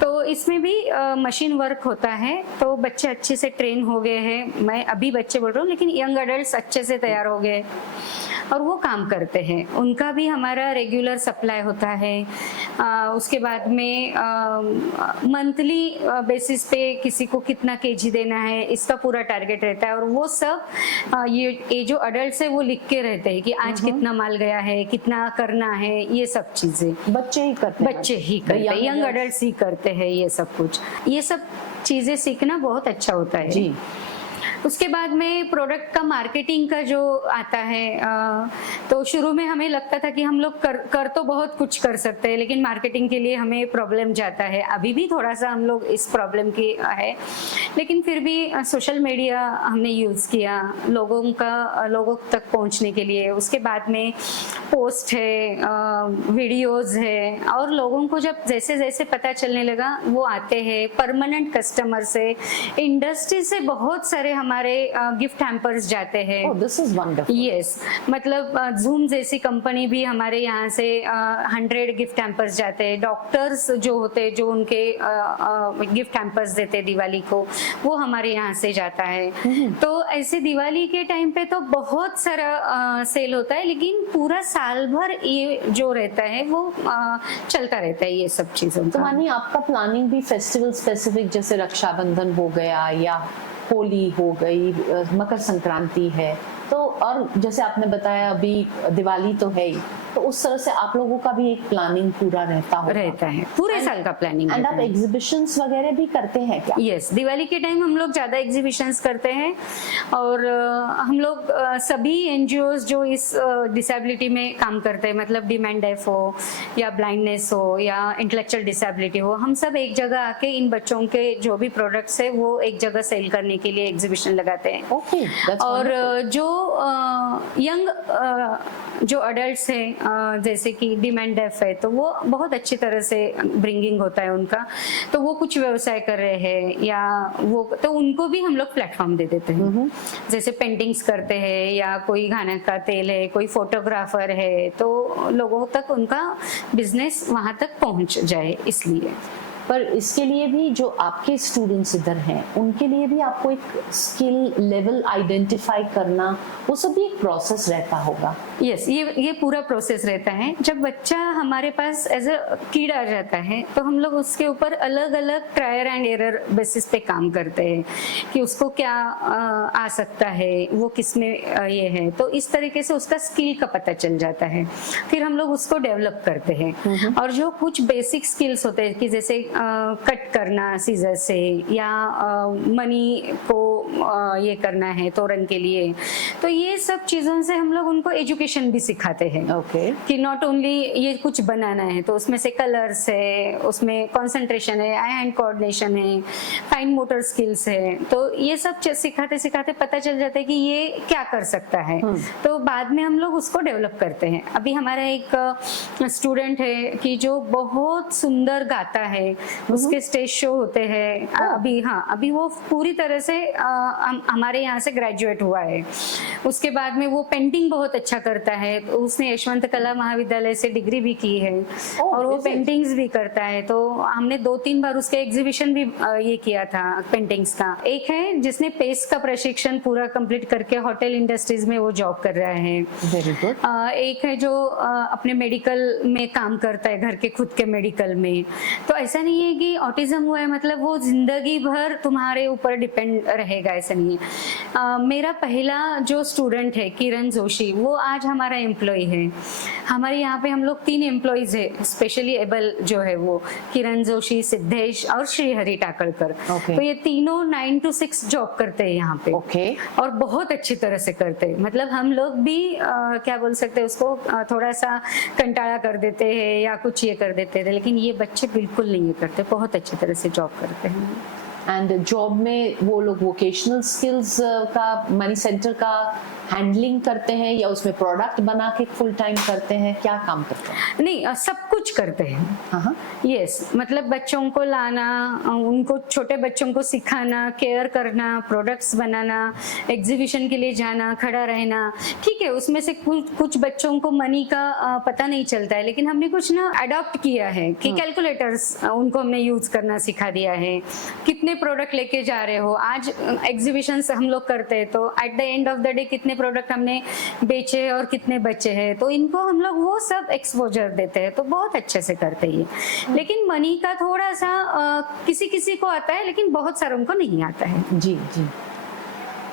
तो इसमें भी मशीन वर्क होता है। तो बच्चे अच्छे से ट्रेन हो गए हैं, मैं अभी बच्चे बोल रहा हूँ लेकिन यंग अडल्ट अच्छे से तैयार हो गए और वो काम करते हैं। उनका भी हमारा रेगुलर सप्लाई होता है। उसके बाद में मंथली बेसिस पे किसी को कितना केजी देना है इसका पूरा टारगेट रहता है और वो सब ये जो अडल्ट है वो लिख के रहते हैं कि आज कितना माल गया है, कितना करना है, ये सब चीजें बच्चे ही करते हैं। बच्चे ही करते हैं, यंग अडल्ट ही करते हैं ये सब कुछ। ये सब चीजें सीखना बहुत अच्छा होता है जी। उसके बाद में प्रोडक्ट का मार्केटिंग का जो आता है, तो शुरू में हमें लगता था कि हम लोग कर तो बहुत कुछ कर सकते हैं लेकिन मार्केटिंग के लिए हमें प्रॉब्लम जाता है। अभी भी थोड़ा सा हम लोग इस प्रॉब्लम की है, लेकिन फिर भी सोशल मीडिया हमने यूज़ किया लोगों तक पहुंचने के लिए। उसके बाद में पोस्ट है, वीडियोज़ है और लोगों को जब जैसे जैसे पता चलने लगा वो आते हैं। परमानेंट कस्टमर से, इंडस्ट्री से बहुत सारे हमारे गिफ्ट हैम्पर्स जाते हैं। Oh, this is wonderful. Yes मतलब जूम जैसी कंपनी भी हमारे यहाँ से 100 गिफ्ट हैम्पर्स जाते हैं। डॉक्टर्स जो होते हैं जो उनके गिफ्ट हैम्पर्स देते हैं दिवाली को, वो हमारे यहाँ से जाता है। तो ऐसे दिवाली के टाइम पे तो बहुत सारा सेल होता है, लेकिन पूरा साल भर ये जो रहता है वो चलता रहता है ये सब चीजों तो का। मानिए आपका प्लानिंग भी फेस्टिवल स्पेसिफिक, जैसे रक्षाबंधन हो गया या होली हो गई, मकर संक्रांति है, तो और जैसे आपने बताया अभी दिवाली तो है ही, तो उस तरह से आप लोगों का भी एक प्लानिंग पूरा रहता है पूरे साल का प्लानिंग। एंड आप एग्जीबिशंस वगैरह भी करते हैं क्या? यस, दिवाली के टाइम हम लोग ज्यादा एग्जीबिशंस करते हैं, और हम लोग सभी एनजीओज जो इस डिसेबिलिटी में काम करते हैं, मतलब डिमेंड डेफ हो या ब्लाइंडनेस हो या इंटेलेक्चुअल डिसेबिलिटी हो, हम सब एक जगह आके इन बच्चों के जो भी प्रोडक्ट्स है वो एक जगह सेल करने के लिए एग्जीबिशन लगाते हैं। ओके, और जो यंग जो अडल्ट्स हैं जैसे कि डिमेंड डेफ है, तो वो बहुत अच्छी तरह से ब्रिंगिंग होता है उनका, तो वो कुछ व्यवसाय कर रहे हैं या वो, तो उनको भी हम लोग प्लेटफॉर्म दे देते हैं। जैसे पेंटिंग्स करते हैं या कोई खाने का तेल है, कोई फोटोग्राफर है, तो लोगों तक उनका बिजनेस वहां तक पहुंच जाए इसलिए। पर इसके लिए भी जो आपके स्टूडेंट्स इधर हैं उनके लिए भी आपको एक स्किल लेवल आइडेंटिफाई करना, वो सब भी एक प्रोसेस रहता होगा। यस, ये पूरा प्रोसेस रहता है। जब बच्चा हमारे पास एज अ किड आ जाता है तो हम लोग उसके ऊपर अलग अलग ट्रायल एंड एरर बेसिस पे काम करते हैं कि उसको क्या आ सकता है, वो किस में ये है, तो इस तरीके से उसका स्किल का पता चल जाता है। फिर हम लोग उसको डेवलप करते हैं, और जो कुछ बेसिक स्किल्स होते हैं कि जैसे कट करना सीजर से या मनी को ये करना है तोरण के लिए, तो ये सब चीजों से हम लोग उनको एजुकेशन भी सिखाते हैं। ओके, कि नॉट ओनली ये कुछ बनाना है तो उसमें से कलर्स है, उसमें कंसंट्रेशन है, आई हैंड कोऑर्डिनेशन है, फाइन मोटर स्किल्स है, तो ये सब सिखाते सिखाते पता चल जाता है कि ये क्या कर सकता है। तो बाद में हम लोग उसको डेवलप करते हैं। अभी हमारा एक स्टूडेंट है कि जो बहुत सुंदर गाता है, उसके स्टेज शो होते हैं अभी। हाँ, अभी वो पूरी तरह से हमारे यहाँ से ग्रेजुएट हुआ है। उसके बाद में वो पेंटिंग बहुत अच्छा करता है, तो उसने यशवंत कला महाविद्यालय से डिग्री भी की है, और वो पेंटिंग्स भी करता है। तो हमने 2-3 बार उसके एग्जीबिशन भी ये किया था पेंटिंग्स का। एक है जिसने पेस का प्रशिक्षण पूरा कंप्लीट करके होटल इंडस्ट्रीज में वो जॉब कर रहा है। Very good. एक है जो अपने मेडिकल में काम करता है, घर के खुद के मेडिकल में। तो ऐसा नहीं है कि ऑटिज्म हुआ है मतलब वो जिंदगी भर तुम्हारे ऊपर डिपेंड रहेगा, ऐसा नहीं है। मेरा पहला जो स्टूडेंट है किरण जोशी, वो आज हमारा एम्प्लॉय है। हमारे यहाँ पे हम लोग 3 एम्प्लॉयज है स्पेशली एबल जो है, वो किरण जोशी, सिद्धेश और श्रीहरि टाकड़कर। तो ये तीनों 9 to 6 जॉब करते हैं यहाँ पे। और बहुत अच्छी तरह से करते हैं। मतलब हम लोग भी क्या बोल सकते हैं उसको, थोड़ा सा कंटाला कर देते हैं या कुछ ये कर देते थे, लेकिन ये बच्चे बिल्कुल नहीं ये करते, बहुत अच्छी तरह से जॉब करते हैं। एंड जॉब में वो लोग वोकेशनल स्किल्स का मनी सेंटर का हैंडलिंग करते हैं या उसमें प्रोडक्ट बना के फुल टाइम करते हैं, क्या काम करते हैं? नहीं, सब कुछ करते हैं। यस, मतलब बच्चों को लाना, उनको छोटे बच्चों को सिखाना, केयर करना, प्रोडक्ट्स बनाना, एग्जीबिशन के लिए जाना, खड़ा रहना। ठीक है, उसमें से कुछ बच्चों को मनी का पता नहीं चलता है, लेकिन हमने कुछ ना अडॉप्ट किया है कि कैलकुलेटर्स उनको हमने यूज करना सिखा दिया है। कितने प्रोडक्ट लेके जा रहे हो, आज एग्जीबिशन हम लोग करते हैं तो at the end of the day कितने प्रोडक्ट हमने बेचे और कितने बचे हैं, तो इनको हम लोग वो सब एक्सपोजर देते हैं, तो बहुत अच्छे से करते हैं। लेकिन मनी का थोड़ा सा किसी किसी को आता है, लेकिन बहुत सारों को नहीं आता है। जी जी।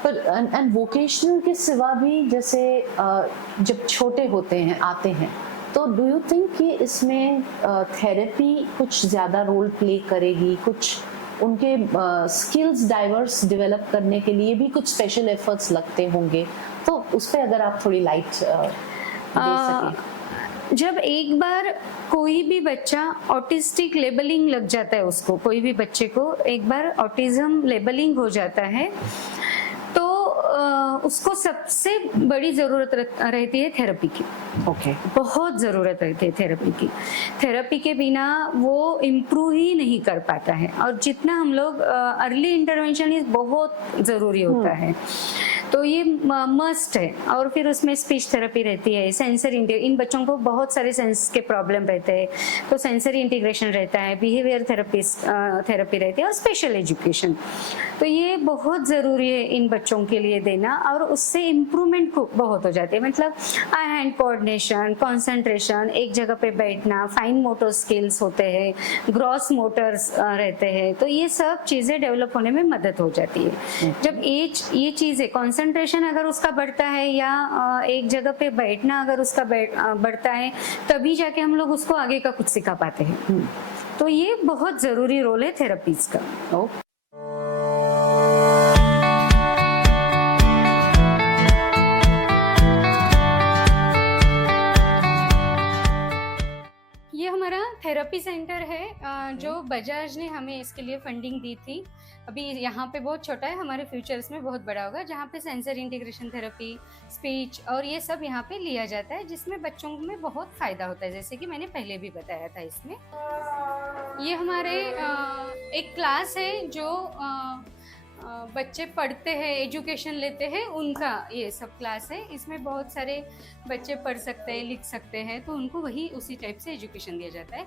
पर एंड वोकेशनल के सिवा भी जैसे जब छोटे होते हैं आते हैं, तो डू यू थिंक कि इसमें थेरेपी कुछ ज्यादा रोल प्ले करेगी? कुछ उनके स्किल्स डाइवर्स डेवलप करने के लिए भी कुछ स्पेशल एफर्ट्स लगते होंगे, तो उस पर अगर आप थोड़ी लाइट दे सकें। जब एक बार कोई भी बच्चा ऑटिस्टिक लेबलिंग लग जाता है, उसको कोई भी बच्चे को एक बार ऑटिज्म लेबलिंग हो जाता है, तो उसको सबसे बड़ी ज़रूरत रहती है थेरेपी की। ओके। बहुत ज़रूरत रहती है थेरेपी की। थेरेपी के बिना वो इम्प्रूव ही नहीं कर पाता है, और जितना हम लोग अर्ली इंटरवेंशन इज बहुत ज़रूरी होता है, तो ये मस्ट है। और फिर उसमें स्पीच थेरेपी रहती है, सेंसरी इन बच्चों को बहुत सारे सेंस के प्रॉब्लम रहते हैं, तो सेंसरी इंटीग्रेशन रहता है, बिहेवियर थेरेपी रहती है, और स्पेशल एजुकेशन। तो ये बहुत ज़रूरी है इन बच्चों के लिए देना, और उससे इम्प्रूवमेंट बहुत हो जाती है। मतलब आई हैंड कोऑर्डिनेशन, कंसंट्रेशन, एक जगह पे बैठना, फाइन मोटर स्किल्स होते हैं, ग्रॉस मोटर्स रहते हैं, तो ये सब चीज़ें डेवलप होने में मदद हो जाती है। जब ये चीज़ें कंसंट्रेशन अगर उसका बढ़ता है, या एक जगह पे बैठना अगर उसका बढ़ता है, तभी जाके हम लोग उसको आगे का कुछ सिखा पाते हैं। तो ये बहुत ज़रूरी रोल है थेरेपीज का। ये हमारा थेरेपी सेंटर है, जो बजाज ने हमें इसके लिए फंडिंग दी थी। अभी यहाँ पे बहुत छोटा है, हमारे फ्यूचर्स में बहुत बड़ा होगा, जहाँ पे सेंसर इंटीग्रेशन थेरेपी, स्पीच और ये सब यहाँ पे लिया जाता है, जिसमें बच्चों में बहुत फ़ायदा होता है, जैसे कि मैंने पहले भी बताया था। इसमें ये हमारे एक क्लास है जो बच्चे पढ़ते हैं, एजुकेशन लेते हैं, उनका ये सब क्लास है। इसमें बहुत सारे बच्चे पढ़ सकते हैं, लिख सकते हैं, तो उनको वही उसी टाइप से एजुकेशन दिया जाता है।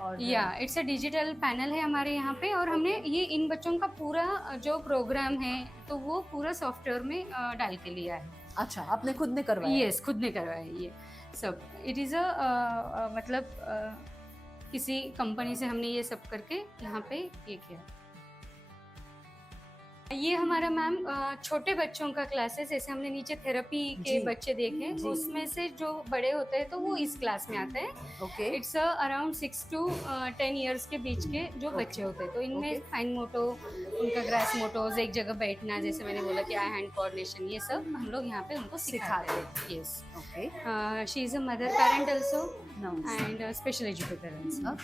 और या इट्स अ डिजिटल पैनल है हमारे यहाँ पे, और हमने ये इन बच्चों का पूरा जो प्रोग्राम है, तो वो पूरा सॉफ्टवेयर में डाल के लिया है। अच्छा, आपने खुद ने करवाया? यस, खुद ने करवाया है ये सब। इट इज़ अ मतलब किसी कंपनी से हमने ये सब करके यहाँ पे ये किया। ये हमारा मैम छोटे बच्चों का क्लासेस, जैसे हमने नीचे थेरेपी के बच्चे देखे, उसमें से जो बड़े होते हैं तो वो इस क्लास में आते हैं। Okay. It's around 6 to 10 years के बीच के जो बच्चे होते हैं, तो इनमें फाइन मोटो, उनका ग्रास मोटोज, एक जगह बैठना, जैसे मैंने बोला कि आई हैंड कोऑर्डिनेशन, ये सब हम लोग यहाँ पे उनको सिखाते हैं। Yes. Okay. She is a mother parent also and special educator also.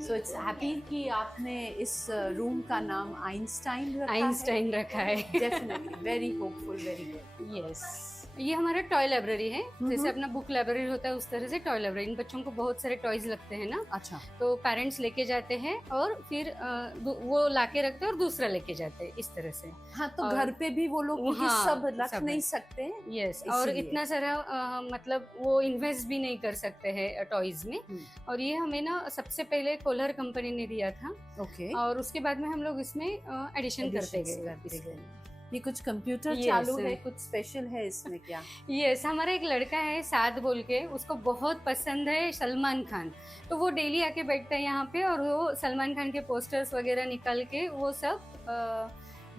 So it's happy कि आपने इस रूम का नाम आइंस्टाइन रखा है। Definitely very hopeful, very good. Yes. ये हमारा टॉय लाइब्रेरी है, जैसे अपना बुक लाइब्रेरी होता है उस तरह से टॉय लाइब्रेरी। इन बच्चों को बहुत सारे टॉयज लगते हैं ना। अच्छा। तो पेरेंट्स लेके जाते हैं और फिर वो लाके रखते हैं और दूसरा लेके जाते हैं, इस तरह से। हाँ, तो घर पे भी वो लोग सब रख नहीं सकते। यस। और इतना सारा मतलब वो इन्वेस्ट भी नहीं कर सकते हैं टॉयज में। और ये हमें ना सबसे पहले कोलर कंपनी ने दिया था। ओके। और उसके बाद में हम लोग इसमें एडिशन करते गए। ये कुछ कंप्यूटर चालू है, कुछ स्पेशल है इसमें क्या? यस, हमारा एक लड़का है साद बोल के, उसको बहुत पसंद है सलमान खान, तो वो डेली आके बैठता है यहाँ पे, और वो सलमान खान के पोस्टर्स वगैरह निकाल के वो सब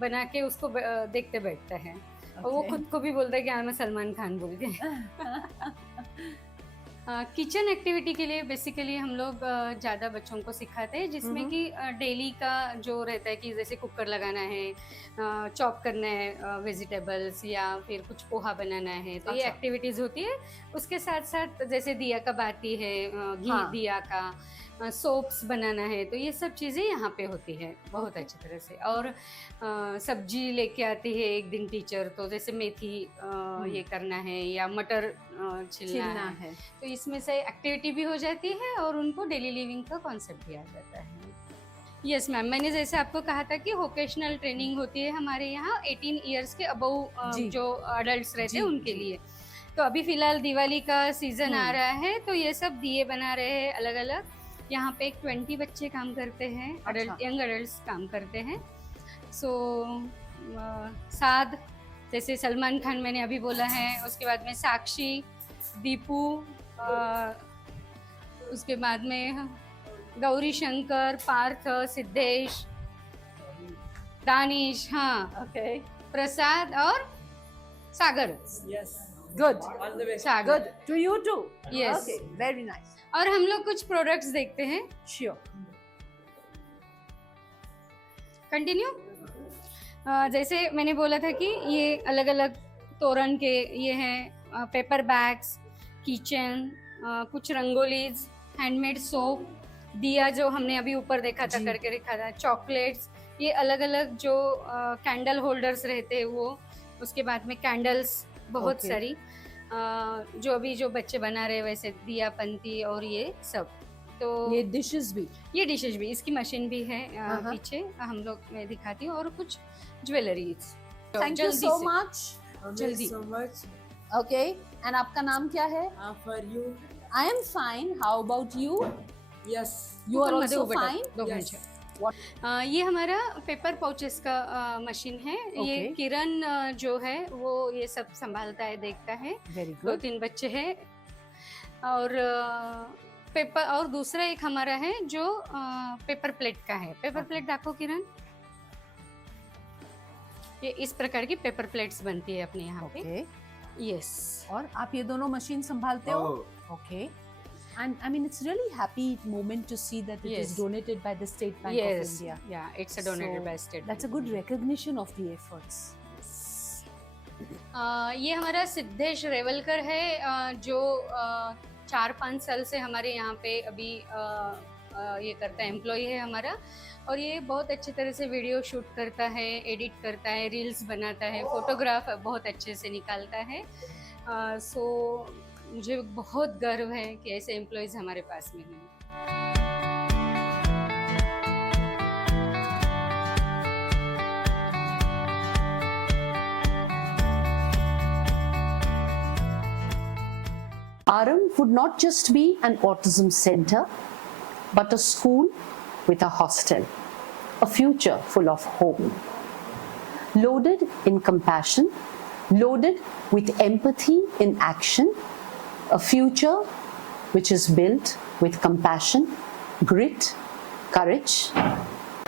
बना के उसको देखते बैठता है। और वो खुद को भी बोलता है कि हाँ मैं सलमान खान बोल के। किचन एक्टिविटी के लिए बेसिकली हम लोग ज़्यादा बच्चों को सिखाते हैं, जिसमें कि डेली का जो रहता है कि जैसे कुकर लगाना है, चॉप करना है वेजिटेबल्स, या फिर कुछ पोहा बनाना है, तो ये एक्टिविटीज़ होती है। उसके साथ साथ जैसे दिया का बाती है, घी दिया का, सोप्स बनाना है, तो ये सब चीज़ें यहाँ पे होती है बहुत अच्छी तरह से। और सब्जी लेके आती है एक दिन टीचर, तो जैसे मेथी ये करना है या मटर छिलना है, तो इसमें से एक्टिविटी भी हो जाती है और उनको डेली लिविंग का कॉन्सेप्ट भी आ जाता है। यस मैम, मैंने जैसे आपको कहा था कि वोकेशनल ट्रेनिंग होती है हमारे यहाँ 18 ईयर्स के अबव जो अडल्ट रहते हैं उनके लिए। तो अभी फिलहाल दिवाली का सीजन आ रहा है, तो ये सब दिए बना रहे हैं अलग अलग। यहाँ पे 20 बच्चे काम करते हैं, यंग अडल्ट्स काम करते हैं। सो साद, जैसे सलमान खान मैंने अभी बोला है, उसके बाद में साक्षी, दीपू, उसके बाद में गौरी शंकर, पार्थ, सिद्धेश, दानिश, हाँ ओके, प्रसाद और Sagar. Yes, good, Sagar. Good to you too. Yes, okay, very nice. और हम लोग कुछ प्रोडक्ट्स देखते हैं। Sure, continue. जैसे मैंने बोला था कि ये अलग अलग तोरण के ये हैं, पेपर बैग्स, किचन, कुछ रंगोलीज, हैंडमेड सोप, दिया जो हमने अभी ऊपर देखा था करके रखा था, चॉकलेट्स, ये अलग अलग जो कैंडल होल्डर्स रहते हैं वो, उसके बाद में कैंडल्स बहुत Okay. सारी, जो अभी जो बच्चे बना रहे हैं वैसे दिया पंती और ये सब। तो ये डिशेस भी। ये डिशेज भी, इसकी मशीन भी है हाँ। पीछे, हम लोग मैं दिखाती हूँ, और कुछ jewelleries. Thank you so much. जल्दी। so much. ओके, एंड आपका नाम क्या है? For you, I am fine, how about you? yes. You are also fine? Yes. ये हमारा पेपर पाउचेस का मशीन है। ये Okay. किरण जो है वो ये सब संभालता है, देखता है। वेरी 2-3 बच्चे हैं, और पेपर, और दूसरा एक हमारा है जो पेपर प्लेट का है। पेपर प्लेट देखो किरण, ये इस प्रकार की पेपर प्लेट्स बनती है अपने यहाँ पे। Okay, yes. और आप ये दोनों मशीन संभालते हो? Oh, Okay. And I mean, it's really happy moment to see that it is Yes. donated by the State Bank of Yes, India. yeah, it's a donated So, by state. That's a good recognition of the efforts. ये हमारा सिद्धेश रेवलकर है, जो 4-5 साल से हमारे यहाँ पे अभी ये करता है, एम्प्लॉय है हमारा। और ये बहुत अच्छी तरह से वीडियो शूट करता है, एडिट करता है, रील्स बनाता है, फोटोग्राफ बहुत अच्छे से निकालता है। सो मुझे बहुत गर्व है कि ऐसे एम्प्लॉयज़ हमारे पास में हैं। Aram would not just be an autism center, but a school with a hostel, a future full of hope. Loaded in compassion, loaded with empathy in action, a future which is built with compassion, grit, courage.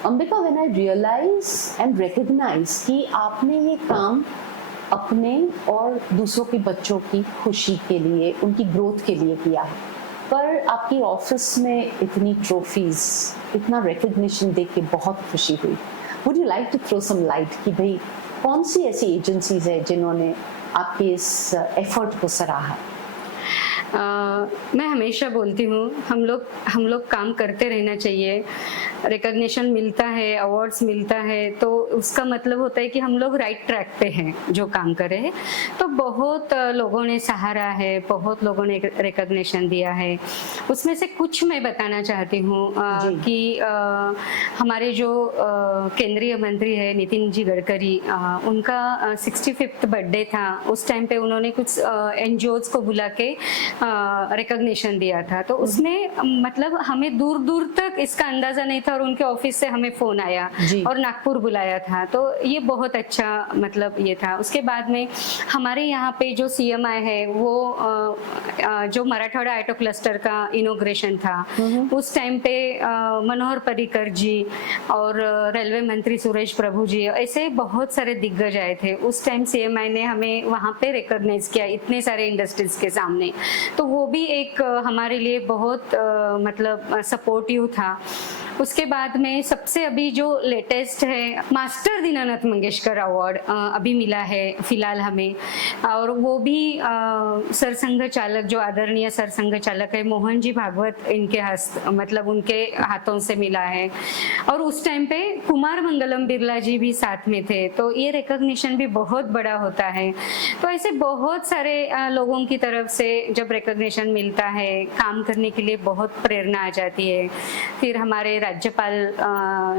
Ambika, when I realize and recognize कि आपने ये काम अपने और दूसरों के बच्चों की खुशी के लिए, उनकी ग्रोथ के लिए किया है, पर आपकी ऑफिस में इतनी ट्रॉफीज, इतना रिकग्निशन देख के बहुत खुशी हुई। Would you like to throw some light कि भाई कौन सी ऐसी एजेंसीज है जिन्होंने आपके इस एफर्ट को सराहा? मैं हमेशा बोलती हूँ हम लोग काम करते रहना चाहिए। रिकग्निशन मिलता है, अवार्ड्स मिलता है, तो उसका मतलब होता है कि हम लोग राइट ट्रैक पे हैं जो काम कर रहे हैं। तो बहुत लोगों ने सहारा है, बहुत लोगों ने रिकग्निशन दिया है। उसमें से कुछ मैं बताना चाहती हूँ कि हमारे जो केंद्रीय मंत्री है नितिन जी गडकरी, उनका 65th बर्थडे था। उस टाइम पे उन्होंने कुछ NGOs को बुला के रिकग्निशन दिया था। तो उसमें मतलब हमें दूर दूर तक इसका अंदाजा नहीं था, और उनके ऑफिस से हमें फोन आया और नागपुर बुलाया था। तो ये बहुत अच्छा मतलब ये था। उसके बाद में हमारे यहाँ पे जो CMI है वो जो मराठवाड़ा ऑटो क्लस्टर का इनोग्रेशन था, उस टाइम पे मनोहर पर्रिकर जी और रेलवे मंत्री सुरेश प्रभु जी, ऐसे बहुत सारे दिग्गज आए थे। उस टाइम CMI ने हमें वहाँ पे रिकॉग्नाइज किया इतने सारे इंडस्ट्रीज के सामने। तो वो भी एक हमारे लिए बहुत मतलब सपोर्टिव था। उसके बाद में सबसे अभी जो लेटेस्ट है, मास्टर दीनानाथ मंगेशकर अवार्ड अभी मिला है फिलहाल हमें, और वो भी सरसंघ चालक, जो आदरणीय सरसंघ चालक है मोहन जी भागवत, इनके मतलब उनके हाथों से मिला है। और उस टाइम पे कुमार मंगलम बिरला जी भी साथ में थे। तो ये रिकॉग्निशन भी बहुत बड़ा होता है। तो ऐसे बहुत सारे लोगों की तरफ से जब रिकॉग्निशन मिलता है, काम करने के लिए बहुत प्रेरणा आ जाती है। फिर हमारे राज्यपाल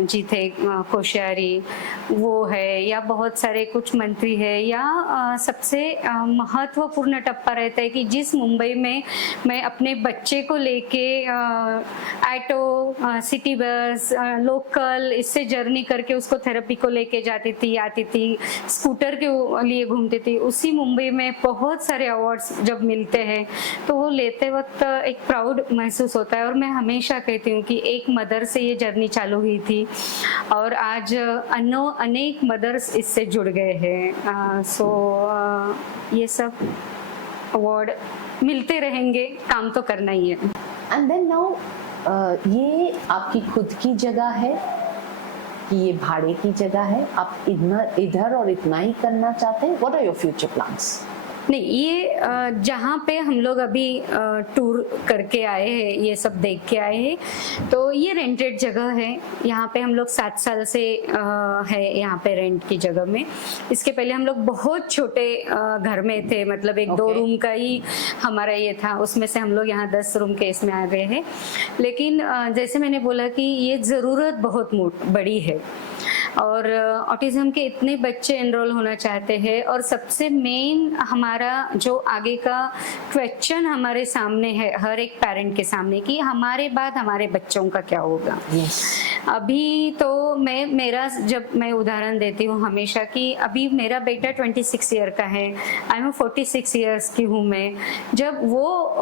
जी थे कोश्यारी, वो है, या बहुत सारे कुछ मंत्री है, या सबसे महत्वपूर्ण टप्पा रहता है कि जिस मुंबई में मैं अपने बच्चे को लेके ऑटो, सिटी बस, लोकल, इससे जर्नी करके उसको थेरेपी को लेके जाती थी, आती थी, स्कूटर के लिए घूमती थी, उसी मुंबई में बहुत सारे अवार्ड्स जब मिलते हैं तो वो लेते वक्त एक प्राउड महसूस होता है। और मैं हमेशा कहती हूँ कि एक मदर से ये जर्नी चालू हुई थी और आज अनेक मदर्स इससे जुड़ गए हैं। सो ये सब अवार्ड मिलते रहेंगे, काम तो करना ही है। एंड देन नाउ ये आपकी खुद की जगह है कि ये भाड़े की जगह है? आप इधर और इतना ही करना चाहते हैं? What are your future plans? नहीं, ये जहाँ पे हम लोग अभी टूर करके आए हैं, ये सब देख के आए हैं, तो ये रेंटेड जगह है। यहाँ पे हम लोग 7 साल से है यहाँ पे रेंट की जगह में। इसके पहले हम लोग बहुत छोटे घर में थे, मतलब एक 2 रूम का ही हमारा ये था, उसमें से हम लोग यहाँ 10 रूम के इसमें आ गए हैं। लेकिन जैसे मैंने बोला कि ये ज़रूरत बहुत बड़ी है और ऑटिज्म के इतने बच्चे एनरोल होना चाहते हैं, और सबसे मेन हमारा जो आगे का क्वेश्चन हमारे सामने है, हर एक पेरेंट के सामने, कि हमारे बाद हमारे बच्चों का क्या होगा। अभी तो मेरा जब मैं उदाहरण देती हूँ हमेशा कि अभी मेरा बेटा 26 ईयर का है, आई एम 46 ईयर्स की हूँ मैं। जब वो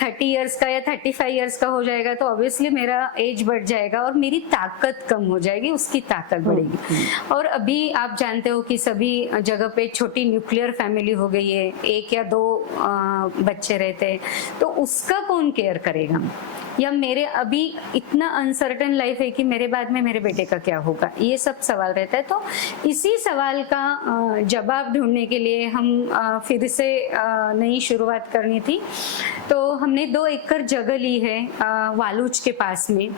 30 ईयर्स का या 35 ईयर्स का हो जाएगा तो ऑब्वियसली मेरा एज बढ़ जाएगा और मेरी ताकत कम हो जाएगी, उसकी ताकत बढ़ेगी। और अभी आप जानते हो कि सभी जगह पे छोटी न्यूक्लियर फैमिली हो गई है, 1 या 2 बच्चे रहते हैं, तो उसका कौन केयर करेगा। या मेरे अभी इतना अनसर्टन लाइफ है कि मेरे बाद में मेरे बेटे का क्या होगा, ये सब सवाल रहता है। तो इसी सवाल का जवाब ढूंढने के लिए हम फिर से नई शुरुआत करनी थी। तो हमने 2 एकड़ जगह ली है वालूच के पास में।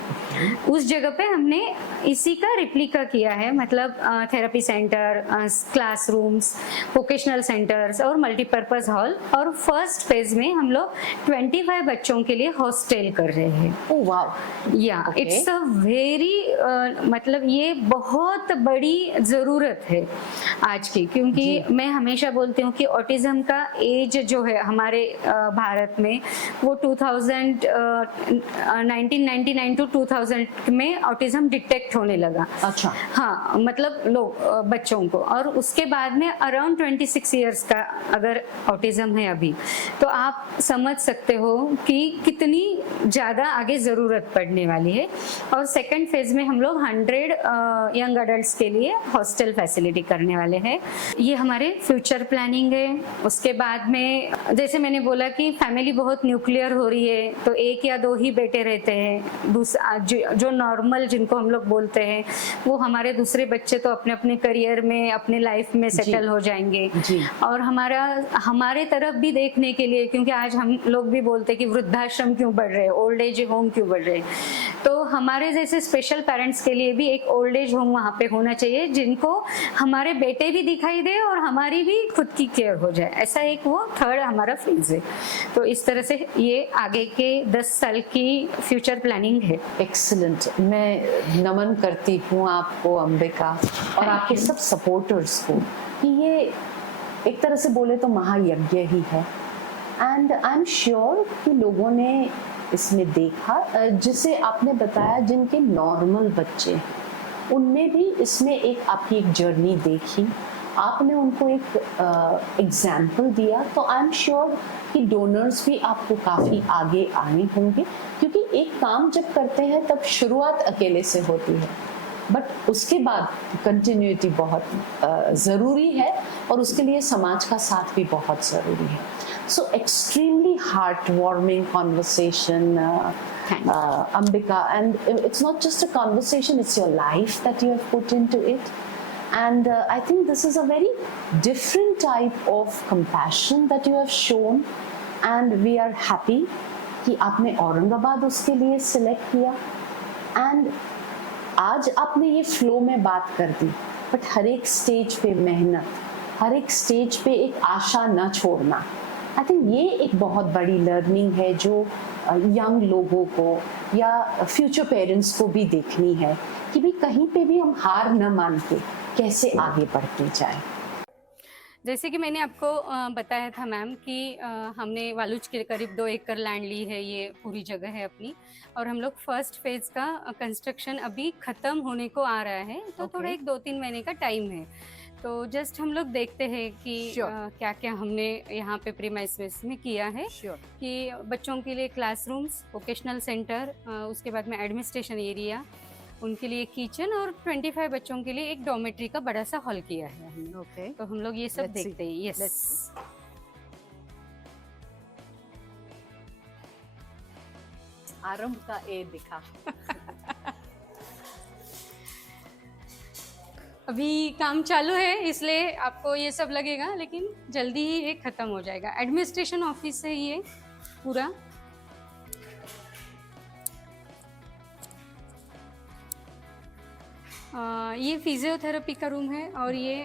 उस जगह पे हमने इसी का रिप्लिका किया है, मतलब therapy centre, classrooms, vocational centres और मल्टीपर्पज हॉल। और फर्स्ट फेज में हम लोग 25 बच्चों के लिए हॉस्टल कर रहे हैं। ओह वाव, या इट्स अ वेरी मतलब ये बहुत बड़ी जरूरत है आज की, क्योंकि मैं हमेशा बोलती हूँ कि ऑटिज्म का एज जो है हमारे भारत में वो 1999 टू 2000 में ऑटिज्म डिटेक्ट होने लगा। अच्छा, हाँ, मतलब लोग बच्चों को, और उसके बाद में अराउंड 26 इयर्स का अगर ऑटिज्म है अभी, तो आप समझ सकते हो कि कितनी ज्यादा आगे जरूरत पड़ने वाली है। और सेकंड फेज में हम लोग 100 यंग अडल्ट्स के लिए हॉस्टल फैसिलिटी करने वाले हैं। ये हमारे फ्यूचर प्लानिंग है। उसके बाद में जैसे मैंने बोला कि फैमिली बहुत न्यूक्लियर हो रही है, तो 1 या 2 ही बेटे रहते हैं। दूसरा जो नॉर्मल जिनको हम लोग बोलते हैं, वो हमारे दूसरे बच्चे तो अपने अपने करियर में, अपने लाइफ में सेटल हो जाएंगे। और हमारे तरफ भी देखने के लिए, क्योंकि आज हम लोग भी बोलते हैं कि वृद्धाश्रम क्यों बढ़ रहे हैं, ओल्ड एज होम क्यों बढ़ रहे हैं, तो हमारे जैसे स्पेशल पेरेंट्स के लिए भी एक ओल्ड एज होम वहाँ पे होना चाहिए, जिनको हमारे बेटे भी दिखाई दे और हमारी भी खुद की केयर हो जाए। ऐसा एक वो थर्ड हमारा फेज है। तो इस तरह से ये आगे के 10 साल की फ्यूचर प्लानिंग है। एक्सीलेंट। मैं नमन करती हूँ आपको अंबिका और आपके सब सपोर्टर्स को कि ये एक तरह से बोले तो महायज्ञ ही है। एंड आई एम श्योर कि लोगों ने इसमें देखा, जिसे आपने बताया जिनके नॉर्मल बच्चे, उनमें भी इसमें एक आपकी एक जर्नी देखी, आपने उनको एक एग्जाम्पल दिया। तो आई एम श्योर कि डोनर्स भी आपको काफ़ी आगे आने होंगे, क्योंकि एक काम जब करते हैं तब शुरुआत अकेले से होती है, बट उसके बाद कंटिन्यूटी बहुत ज़रूरी है और उसके लिए समाज का साथ भी बहुत ज़रूरी है। So extremely heartwarming conversation, Ambika, and it's not just a conversation, it's your life that you have put into it. And I think this is a very different type of compassion that you have shown, and we are happy कि आपने औरंगाबाद उसके लिए select किया। And आज आपने ये flow में बात कर दी, बट हर एक स्टेज पे मेहनत, हर एक स्टेज पे एक आशा न छोड़ना, आई थिंक ये एक बहुत बड़ी लर्निंग है जो यंग लोगों को या फ्यूचर पेरेंट्स को भी देखनी है कि भी कहीं पे भी हम हार न मान के कैसे आगे बढ़ते जाए। जैसे कि मैंने आपको बताया था मैम कि हमने वालूच के करीब 2 एकड़ लैंड ली है, ये पूरी जगह है अपनी, और हम लोग फर्स्ट फेज का कंस्ट्रक्शन अभी ख़त्म होने को आ रहा है, तो थोड़ा 1-2-3 महीने का टाइम है। तो जस्ट हम लोग देखते हैं कि क्या क्या हमने यहाँ पे प्रीमाइसेस में किया है कि बच्चों के लिए क्लासरूम्स, वोकेशनल सेंटर, उसके बाद में एडमिनिस्ट्रेशन एरिया, उनके लिए किचन, और 25 बच्चों के लिए एक डॉर्मेट्री का बड़ा सा हॉल किया है हमने। तो हम लोग ये सब देखते हैं। यस, आरंभ का ए दिखा। अभी काम चालू है इसलिए आपको ये सब लगेगा, लेकिन जल्दी ही ये ख़त्म हो जाएगा। एडमिनिस्ट्रेशन ऑफिस है ये पूरा। ये फिजियोथेरेपी का रूम है और ये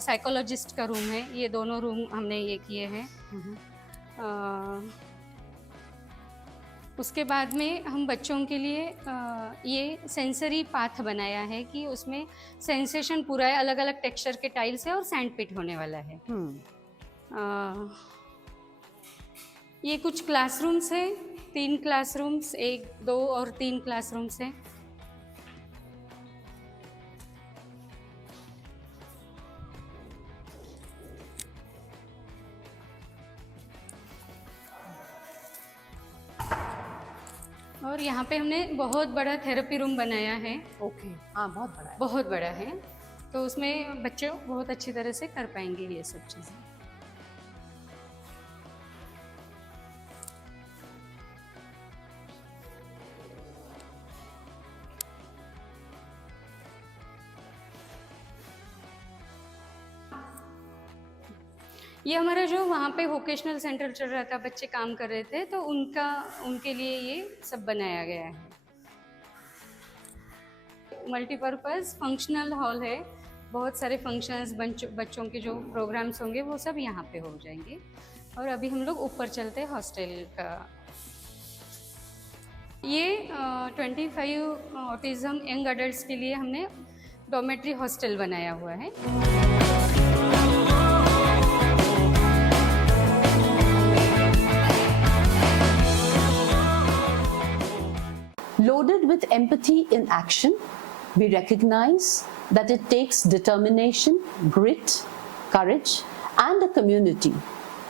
साइकोलॉजिस्ट का रूम है। ये दोनों रूम हमने ये किए हैं। उसके बाद में हम बच्चों के लिए ये सेंसरी पाथ बनाया है कि उसमें सेंसेशन पूरा है, अलग अलग टेक्सचर के टाइल्स है और सैंड पिट होने वाला है। ये कुछ क्लासरूम्स है, 3 क्लासरूम्स, 1, 2 और 3 क्लासरूम्स हैं। और यहाँ पे हमने बहुत बड़ा थेरेपी रूम बनाया है। ओके, हाँ बहुत बड़ा है। बहुत बड़ा है, तो उसमें बच्चे बहुत अच्छी तरह से कर पाएंगे ये सब चीज़ें। ये हमारा जो वहाँ पे वोकेशनल सेंटर चल रहा था, बच्चे काम कर रहे थे, तो उनके लिए ये सब बनाया गया है। मल्टीपर्पज़ फंक्शनल हॉल है, बहुत सारे फंक्शंस, बच्चों के जो प्रोग्राम्स होंगे वो सब यहाँ पे हो जाएंगे। और अभी हम लोग ऊपर चलते हैं हॉस्टल का। ये 25 ऑटिज़म यंग अडल्ट्स के लिए हमने डॉर्मेट्री हॉस्टल बनाया हुआ है। Loaded with empathy in action, we recognize that it takes determination, grit, courage, and a community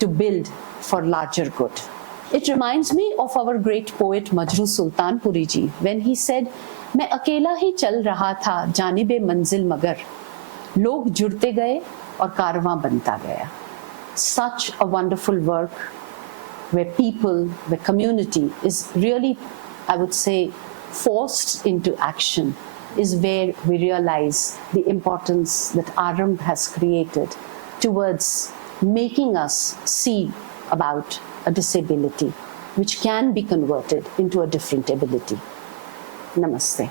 to build for larger good. It reminds me of our great poet Majru Sultanpuri ji when he said, "मैं अकेला ही चल रहा था जानिबे मंजिल मगर, लोग जुड़ते गए और कारवां बनता गया." Such a wonderful work where people, where community is really, I would say, forced into action, is where we realize the importance that Aramb has created towards making us see about a disability which can be converted into a different ability. Namaste.